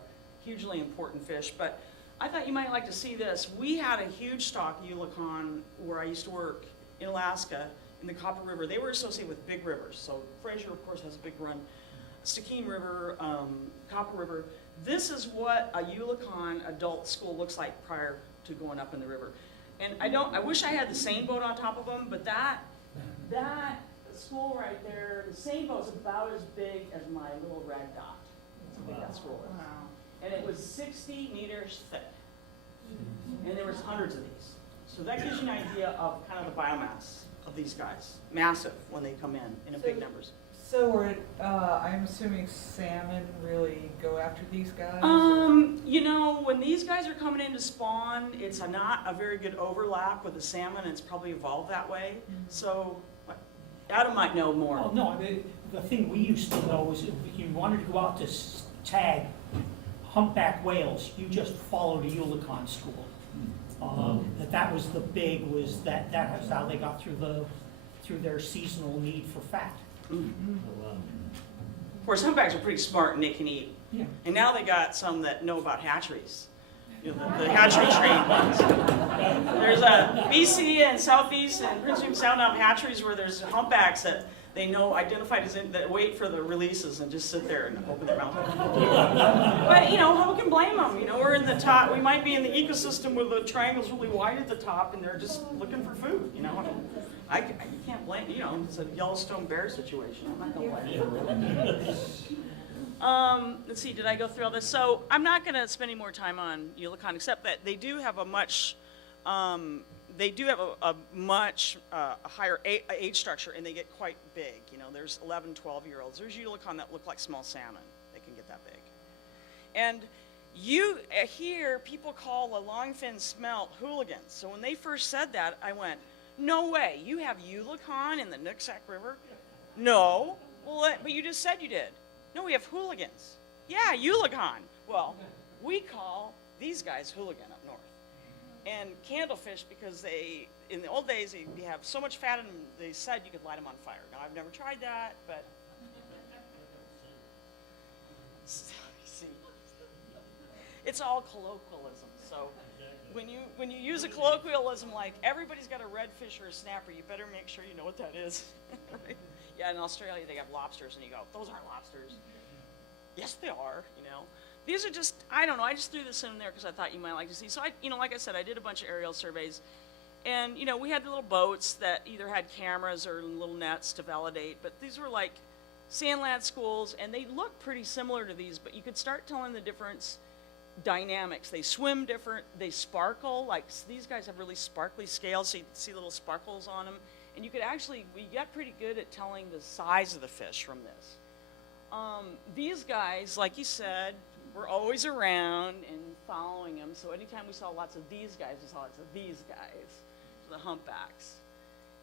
hugely important fish, but I thought you might like to see this. We had a huge stock Eulicon where I used to work in Alaska in the Copper River. They were associated with big rivers. So Fraser, of course, has a big run. Stikine River, Copper River. This is what a Eulicon adult school looks like prior to going up in the river. And I wish I had the seine boat on top of them, but that school right there, the seine boat's about as big as my little rag dot. That's how big that school is. Wow. And it was 60 meters thick. And there was hundreds of these. So that gives you an idea of kind of the biomass of these guys. Massive when they come in big numbers. So I'm assuming salmon really go after these guys? When these guys are coming in to spawn, it's not a very good overlap with the salmon. It's probably evolved that way. Mm-hmm. So Adam might know more. Well, no, the thing we used to know is if you wanted to go out to tag humpback whales, you just followed a Eulicon school. That was that was how they got through their seasonal need for fat. Mm-hmm. Of course, humpbacks are pretty smart and they can eat. Yeah. And now they got some that know about hatcheries. you know, the hatchery trained ones. There's a BC and Southeast and Prince William Sound have hatcheries where there's humpbacks that they know identified as that wait for the releases and just sit there and open their mouth. But you know, who can blame them? You know, we're in the top. We might be in the ecosystem where the triangle's really wide at the top, and they're just looking for food. You know, you can't blame. You know, it's a Yellowstone bear situation. I'm not gonna blame them. Let's see. Did I go through all this? So I'm not going to spend any more time on Ulicon, except that they do have a much higher age structure, and they get quite big. You know, there's 11, 12-year-olds. There's Ulicon that look like small salmon. They can get that big. And you here, people call the longfin smelt hooligans. So when they first said that, I went, no way. You have Ulicon in the Nooksack River? No. Well, but you just said you did. No, we have hooligans. Yeah, Ulicon. Well, we call these guys hooligan up north. And candlefish, because they, in the old days, they have so much fat in them, they said you could light them on fire. Now, I've never tried that, but... See, it's all colloquialism. So when you use a colloquialism like, everybody's got a redfish or a snapper, you better make sure you know what that is. Right? Yeah, in Australia, they have lobsters, and you go, those aren't lobsters. Yes, they are, you know. These are just, I don't know, I just threw this in there because I thought you might like to see. So, like I said, I did a bunch of aerial surveys. And, you know, we had little boats that either had cameras or little nets to validate. But these were like sandland schools, and they look pretty similar to these. But you could start telling the difference dynamics. They swim different. They sparkle. Like, these guys have really sparkly scales, so you can see little sparkles on them. And you could actually, we got pretty good at telling the size of the fish from this. These guys, like you said, were always around and following them. So anytime we saw lots of these guys, we saw lots of these guys, so the humpbacks.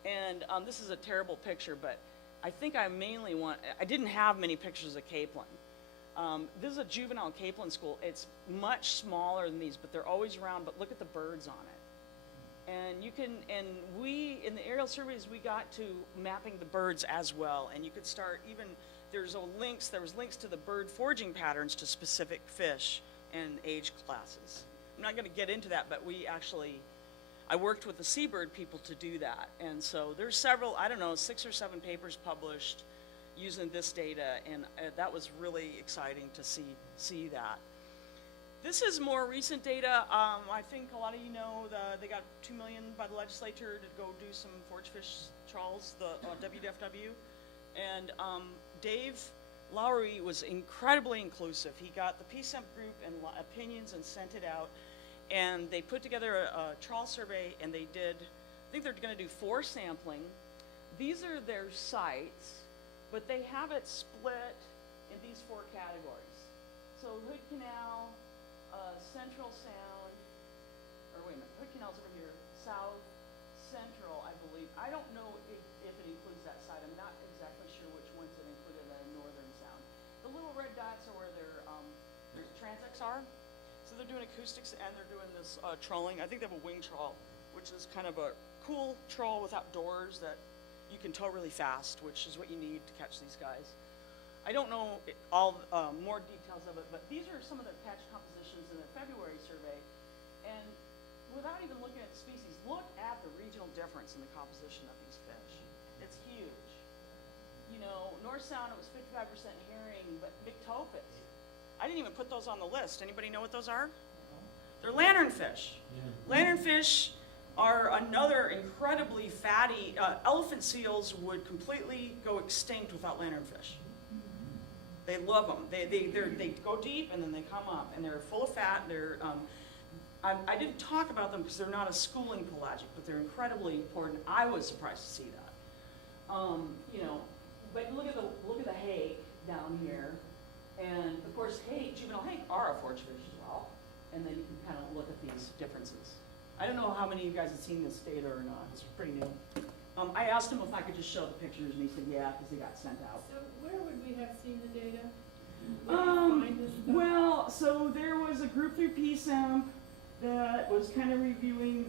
And this is a terrible picture, but I think I mainly I didn't have many pictures of capelin. This is a juvenile capelin school. It's much smaller than these, but they're always around, but look at the birds on it. And you can, and we, in the aerial surveys, we got to mapping the birds as well. And you could start even, there was links to the bird foraging patterns to specific fish and age classes. I'm not gonna get into that, but I worked with the seabird people to do that. And so there's several, I don't know, 6 or 7 papers published using this data, and that was really exciting to see that. This is more recent data. I think a lot of you know they got $2 million by the legislature to go do some forage fish trawls, the WDFW. And Dave Lowry was incredibly inclusive. He got the PSEMP group and opinions and sent it out. And they put together a trawl survey, and they did, I think they're gonna do 4 sampling. These are their sites, but they have it split in these 4 categories. So Hood Canal, Central Sound, or wait a minute, Hood Canal's over here, South, Central, I believe. I don't know if it includes that side. I'm not exactly sure which ones it included in Northern Sound. The little red dots are where their transects are. So they're doing acoustics and they're doing this trolling. I think they have a wing trawl, which is kind of a cool trawl without doors that you can tow really fast, which is what you need to catch these guys. I don't know all more details of it, but these are some of the catch compositions in the February survey. And without even looking at the species, look at the regional difference in the composition of these fish. It's huge. You know, North Sound, it was 55% herring, but big topaz. I didn't even put those on the list. Anybody know what those are? They're lanternfish. Yeah. Lanternfish are another incredibly fatty, elephant seals would completely go extinct without lanternfish. They love them. They go deep and then they come up, and they're full of fat. I didn't talk about them because they're not a schooling pelagic, but they're incredibly important. I was surprised to see that. You know, but look at the hake down here, and of course juvenile hake are a forage fish as well. And then you can kind of look at these differences. I don't know how many of you guys have seen this data or not. It's pretty new. I asked him if I could just show the pictures, and he said yeah, because they got sent out. So where would we have seen the data? Find this stuff? Well, so there was a group through PSEMP that was kind of reviewing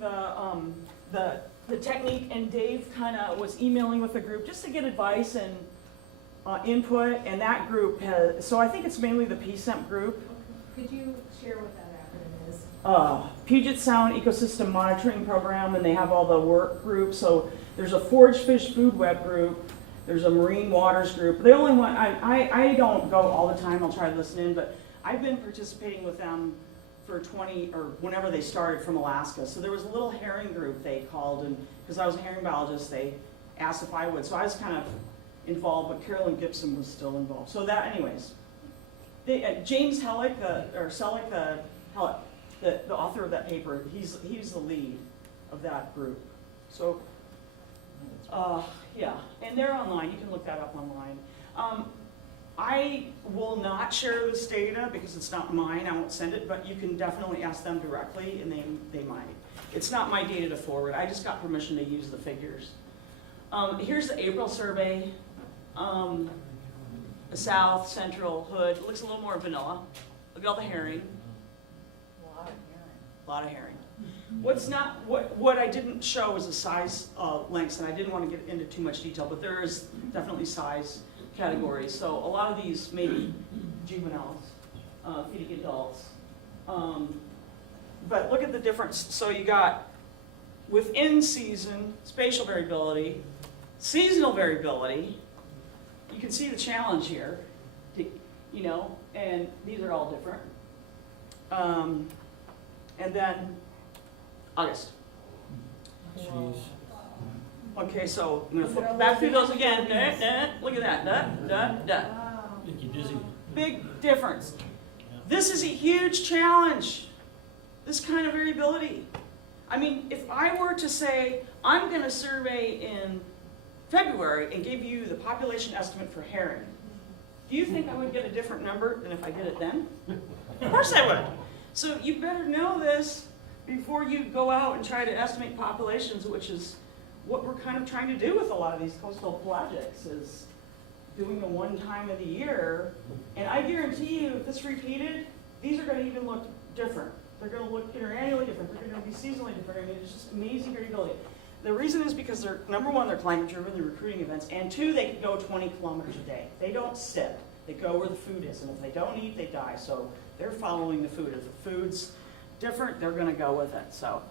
the technique, and Dave kind of was emailing with the group just to get advice and input, and that group has, so I think it's mainly the PSEMP group. Okay. Could you share what that acronym is? Puget Sound Ecosystem Monitoring Program, and they have all the work groups. So there's a Forage Fish Food Web group, there's a Marine Waters group. The only one, I don't go all the time, I'll try to listen in, but I've been participating with them for 20, or whenever they started from Alaska. So there was a little herring group they called, and because I was a herring biologist, they asked if I would. So I was kind of involved, but Carolyn Gibson was still involved. So that, anyways. James Hellick, the author of that paper, he's the lead of that group. So, yeah, and they're online. You can look that up online. I will not share this data because it's not mine. I won't send it, but you can definitely ask them directly, and they might. It's not my data to forward. I just got permission to use the figures. Here's the April survey. The South, Central, Hood. It looks a little more vanilla. Look at all the herring. A lot of herring. What I didn't show is the size lengths, and I didn't want to get into too much detail, but there is definitely size categories. So a lot of these may be juveniles, feeding adults. But look at the difference. So you got within season, spatial variability, seasonal variability. You can see the challenge here, you know, and these are all different. And then August. Jeez. Okay, so I'm gonna flip back through those again. Look at that. Make you dizzy. Big difference. This is a huge challenge, this kind of variability. I mean, if I were to say, I'm gonna survey in February and give you the population estimate for herring, do you think I would get a different number than if I did it then? Of course I would. So you better know this before you go out and try to estimate populations, which is what we're kind of trying to do with a lot of these coastal pelagics, is doing a one time of the year. And I guarantee you, if this repeated, these are going to even look different. They're going to look interannually different. They're going to be seasonally different. I mean, it's just amazing variability. The reason is because they're, number one, they're climate driven, they're recruiting events, and two, they can go 20 kilometers a day. They don't sit. They go where the food is, and if they don't eat, they die. So they're following the food. If the food's different, they're going to go with it. So,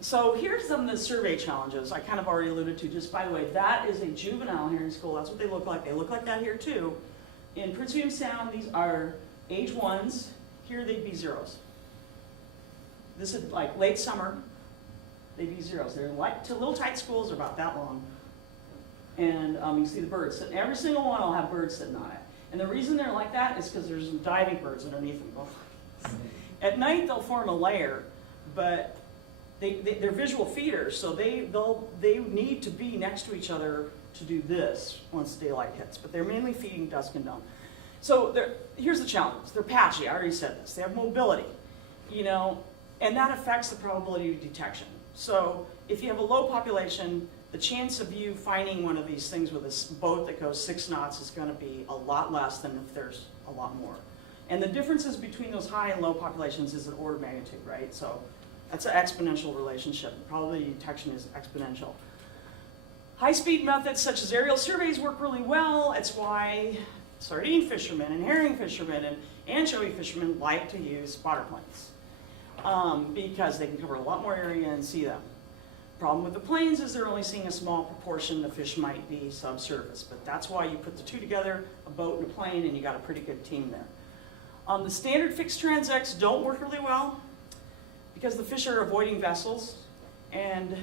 so here's some of the survey challenges I kind of already alluded to. Just by the way, that is a juvenile herring school. That's what they look like. They look like that here too. In Puget Sound, these are age 1s. Here they'd be 0s. This is like late summer. They'd be 0s. They're like to little tight schools. They're about that long. And you can see the birds. Every single one will have birds sitting on it. And the reason they're like that is because there's some diving birds underneath them. At night they'll form a layer, but they're visual feeders, so they need to be next to each other to do this once daylight hits. But they're mainly feeding dusk and dawn. So here's the challenge. They're patchy. I already said this. They have mobility, you know, and that affects the probability of detection. So if you have a low population, the chance of you finding one of these things with a boat that goes 6 knots is going to be a lot less than if there's a lot more. And the differences between those high and low populations is an order of magnitude, right? So that's an exponential relationship. Probability of detection is exponential. High-speed methods such as aerial surveys work really well. It's why sardine fishermen and herring fishermen and anchovy fishermen like to use spotter planes because they can cover a lot more area and see them. Problem with the planes is they're only seeing a small proportion. The fish might be subsurface, but that's why you put the two together, a boat and a plane, and you got a pretty good team there. The standard fixed transects don't work really well because the fish are avoiding vessels. And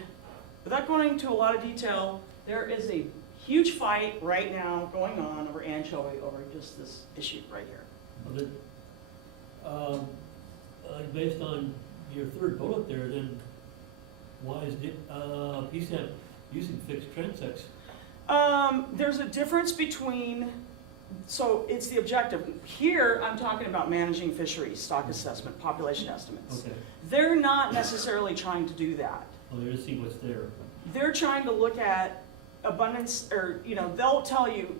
without going into a lot of detail, there is a huge fight right now going on over anchovy over just this issue right here. Based on your third bullet there, then why is PSAP using fixed transects? There's a difference between, so it's the objective. Here, I'm talking about managing fisheries, stock assessment, population estimates. Okay. They're not necessarily trying to do that. Well, they're to see what's there. They're trying to look at abundance, or, you know, they'll tell you,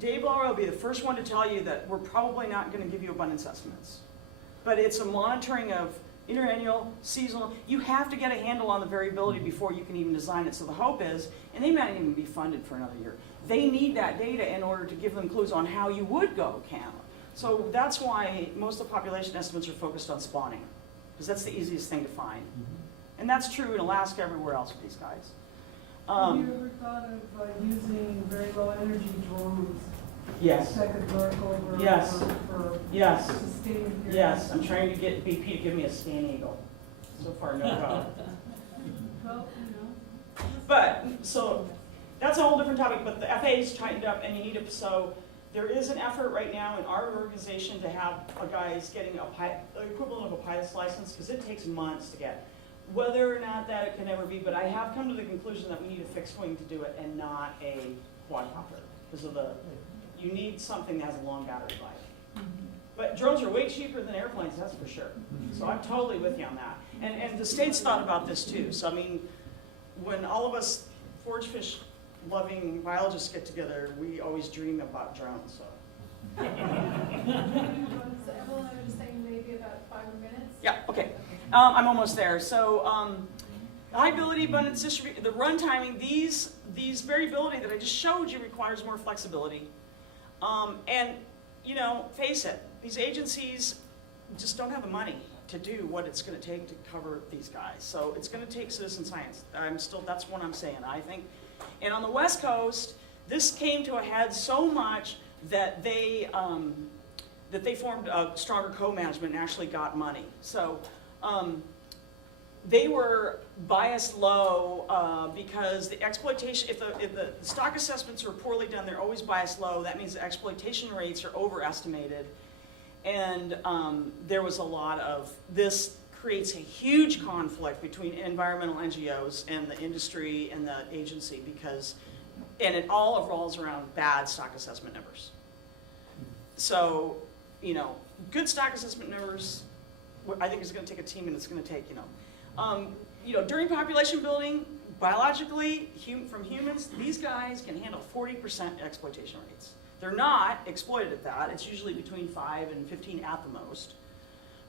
Dave Lauer will be the first one to tell you that we're probably not going to give you abundance estimates. But it's a monitoring of interannual, seasonal. You have to get a handle on the variability before you can even design it. So the hope is, and they might even be funded for another year, they need that data in order to give them clues on how you would go count. So that's why most of the population estimates are focused on spawning. because that's the easiest thing to find. Mhm. And that's true in Alaska, everywhere else with these guys. Have you ever thought of using very low energy drones Yes, that could work over Yes. For yes, sustained periods? yes. I'm trying to get BP to give me a scan eagle. So far, no go. Well, you know. But, so, that's a whole different topic, but the FAA's tightened up and you need to, so there is an effort right now in our organization to have a guys getting the equivalent of a pilot's license, because it takes months to get. Whether or not that it can ever be, but I have come to the conclusion that we need a fixed wing to do it and not a quadcopter, because of you need something that has a long battery life. But drones are way cheaper than airplanes, that's for sure. So I'm totally with you on that. And the state's thought about this too. So I mean, when all of us forage fish loving biologists get together, we always dream about drones, so. So Evelyn, I was just saying maybe about 5 more minutes? Yeah, okay. I'm almost there. So high ability, abundance distribution, the run timing, these variability that I just showed you requires more flexibility. And, you know, face it, these agencies just don't have the money to do what it's going to take to cover these guys. So it's going to take citizen science. That's what I'm saying, I think. And on the West Coast, this came to a head so much that they formed a stronger co-management and actually got money. So they were biased low because the exploitation, if the stock assessments are poorly done, they're always biased low. That means the exploitation rates are overestimated. And there was a lot of, this creates a huge conflict between environmental NGOs and the industry and the agency and it all revolves around bad stock assessment numbers. So, you know, good stock assessment numbers, I think is going to take a team, and it's going to take, during population building, biologically, from humans, these guys can handle 40% exploitation rates. They're not exploited at that. It's usually between 5 and 15 at the most.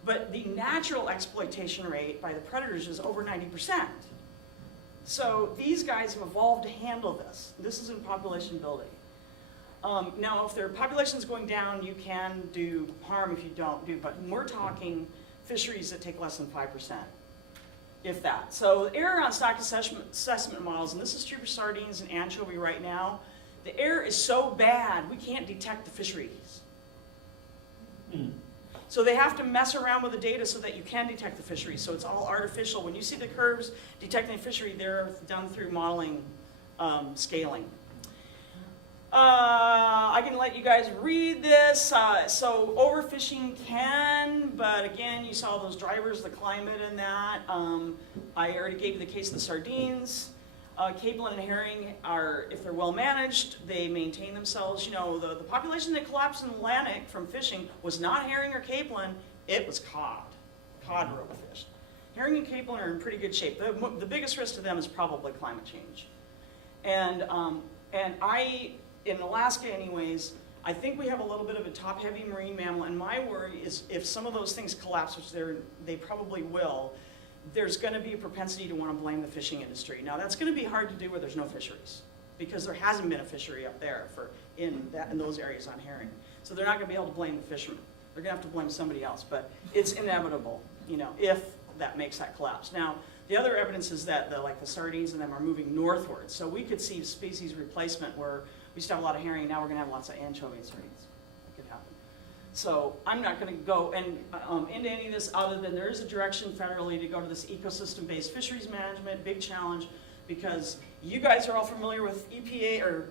But the natural exploitation rate by the predators is over 90%. So these guys have evolved to handle this. This is in population building. Now, if their population is going down, you can do harm if you don't do, but we're talking fisheries that take less than 5%, if that. So the error on stock assessment models, and this is true for sardines and anchovy right now, the error is so bad, we can't detect the fisheries. So they have to mess around with the data so that you can detect the fisheries. So it's all artificial. When you see the curves detecting the fishery, they're done through modeling scaling. I can let you guys read this. So overfishing can, but again, you saw those drivers, the climate and that. I already gave you the case of the sardines. Capelin and herring are, if they're well managed, they maintain themselves. You know, the population that collapsed in the Atlantic from fishing was not herring or capelin, it was cod. Cod were overfished. Herring and capelin are in pretty good shape. The biggest risk to them is probably climate change. And in Alaska anyways, I think we have a little bit of a top-heavy marine mammal, and my worry is if some of those things collapse, which they probably will, there's going to be a propensity to want to blame the fishing industry. Now, that's going to be hard to do where there's no fisheries, because there hasn't been a fishery up there in those areas on herring. So they're not going to be able to blame the fishermen. They're going to have to blame somebody else, but it's inevitable, if that makes that collapse. Now, the other evidence is that the sardines and them are moving northwards. So we could see species replacement where we used to have a lot of herring, now we're going to have lots of anchovy and sardines. That could happen. So I'm not going to go into any of this other than there is a direction federally to go to this ecosystem-based fisheries management, big challenge, because you guys are all familiar with EPA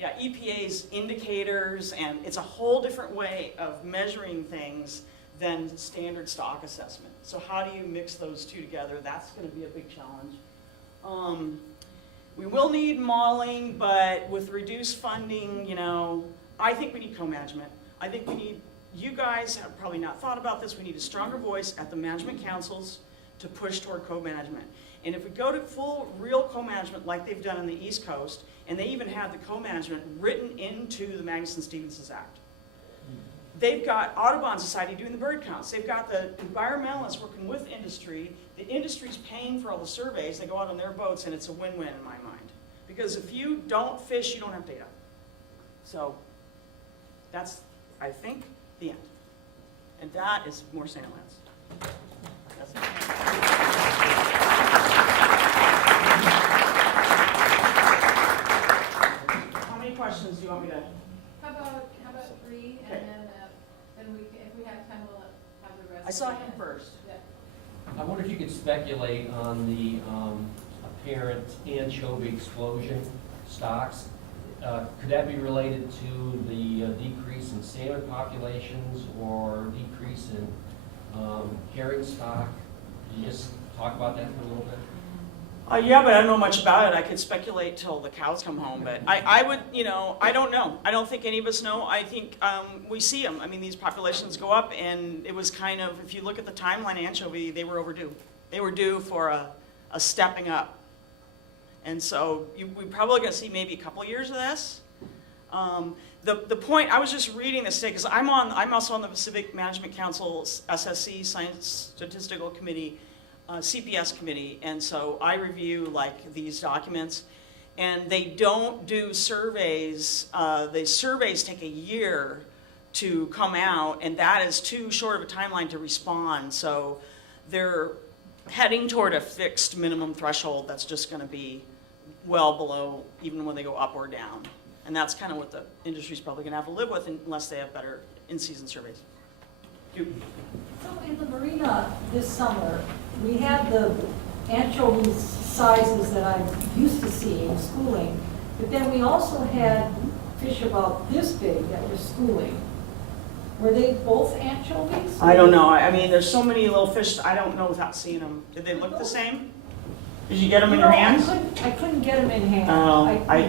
EPA's indicators, and it's a whole different way of measuring things than standard stock assessment. So how do you mix those two together? That's going to be a big challenge. We will need modeling, but with reduced funding, I think we need co-management. I think you guys have probably not thought about this, we need a stronger voice at the management councils to push toward co-management. And if we go to full, real co-management like they've done on the East Coast, and they even have the co-management written into the Magnuson-Stevens Act. They've got Audubon Society doing the bird counts. They've got the environmentalists working with industry. The industry's paying for all the surveys. They go out on their boats, and it's a win-win in my mind. Because if you don't fish, you don't have data. So that's, I think, the end. And that is more St. Lance. How many questions do you want me to? How about 3, and Okay. then we, if we have time, we'll have the rest. I saw at the him end. first. Yeah. I wonder if you could speculate on the apparent anchovy explosion stocks. Could that be related to the decrease in salmon populations or decrease in herring stock? Could you just talk about that for a little bit? Yeah, but I don't know much about it. I could speculate till the cows come home, but I would, I don't know. I don't think any of us know. I think we see them. I mean, these populations go up, and it was kind of, if you look at the timeline anchovy, they were overdue. They were due for a stepping up. And so we're probably going to see maybe a couple years of this. The point, I was just reading this today, because I'm also on the Pacific Management Council's SSC, Science Statistical Committee, CPS committee, and so I review like these documents, and they don't do surveys. The surveys take a year to come out, and that is too short of a timeline to respond. So they're heading toward a fixed minimum threshold that's just going to be well below even when they go up or down. And that's kind of what the industry's probably going to have to live with unless they have better in-season surveys. So in the marina this summer, we had the anchovies sizes that I'm used to seeing in schooling, but then we also had fish about this big that were schooling. Were they both anchovies? I don't know. I mean, there's so many little fish, I don't know without seeing them. Did they look the same? Did you get them in your hands? I couldn't get them in hand. Oh, I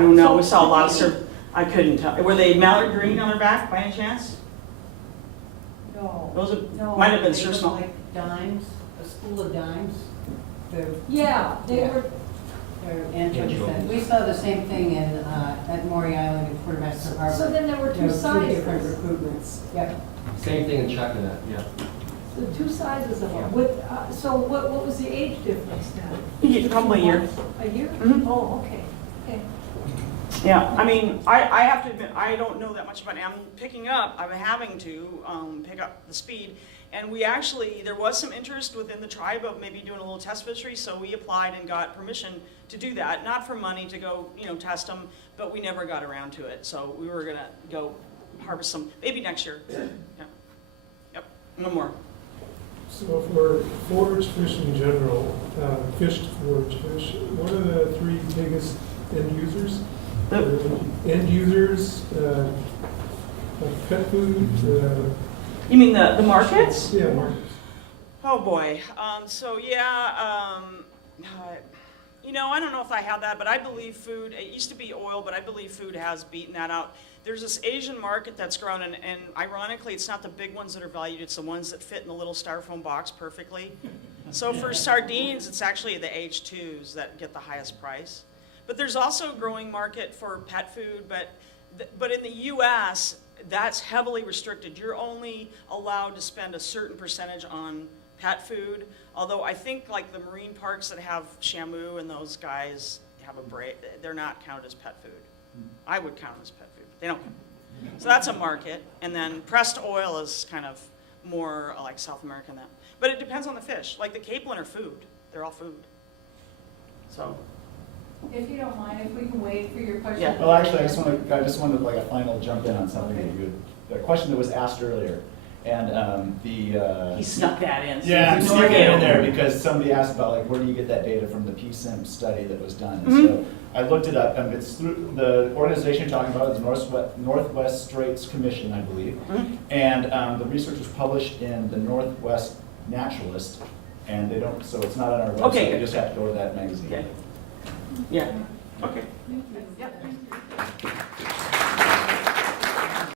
don't know. We saw a lot of I couldn't tell. Were they mallard green on their back by any chance? No. Those No. might have been They surf look smelt. like dimes, a school of dimes. They're, Yeah, they Yeah. were, they're anchovies. We saw the same thing in, at Maury Island in Quartermaster Harbor. so then there were There two were two different sizes. recruitments. Yep. Same thing in Chuckanut, yeah. The two sizes of Yeah. them. So what was the age difference then? Yeah, probably a year. A year? Mhm. Oh, okay. Okay. Yeah, I mean, I have to admit, I don't know that much about it. I'm picking up, I'm having to pick up the speed. And there was some interest within the tribe of maybe doing a little test fishery, so we applied and got permission to do that. Not for money to go, test them, but we never got around to it. So we were gonna go harvest some, maybe next year. Yeah. Yep, no more. So for forage fish in general, fished forage fish, what are the 3 biggest end users? End users, pet food, You mean the markets? yeah, markets. Oh, boy. I don't know if I have that, but I believe food, it used to be oil, but I believe food has beaten that out. There's this Asian market that's grown, and ironically, it's not the big ones that are valued, it's the ones that fit in the little styrofoam box perfectly. So for sardines, it's actually the H2s that get the highest price. But there's also a growing market for pet food, but in the US, that's heavily restricted. You're only allowed to spend a certain percentage on pet food, although I think like the marine parks that have Shamu and those guys have a break, they're not counted as pet food. I would count them as pet food, but they don't. So that's a market, and then pressed oil is kind of more like South American than that. But it depends on the fish. Like the capelin are food. They're all food. So, If you don't mind, if we can wait for your question. Yeah. Well, actually, I just wanted like a final jump in on something that you, the question that was asked earlier. And he snuck that in. so yeah, I'm he's sneaking ignoring it in you. there because somebody asked about like, where do you get that data from the PSIM study that was done? And Mhm. so I looked it up, and it's through the organization you're talking about is the Northwest Straits Commission, I believe. Mhm. And the research was published in the Northwest Naturalist, and they don't, so it's not on our website. Okay. You just have to go to that magazine. Okay. Yeah. Okay. Yeah.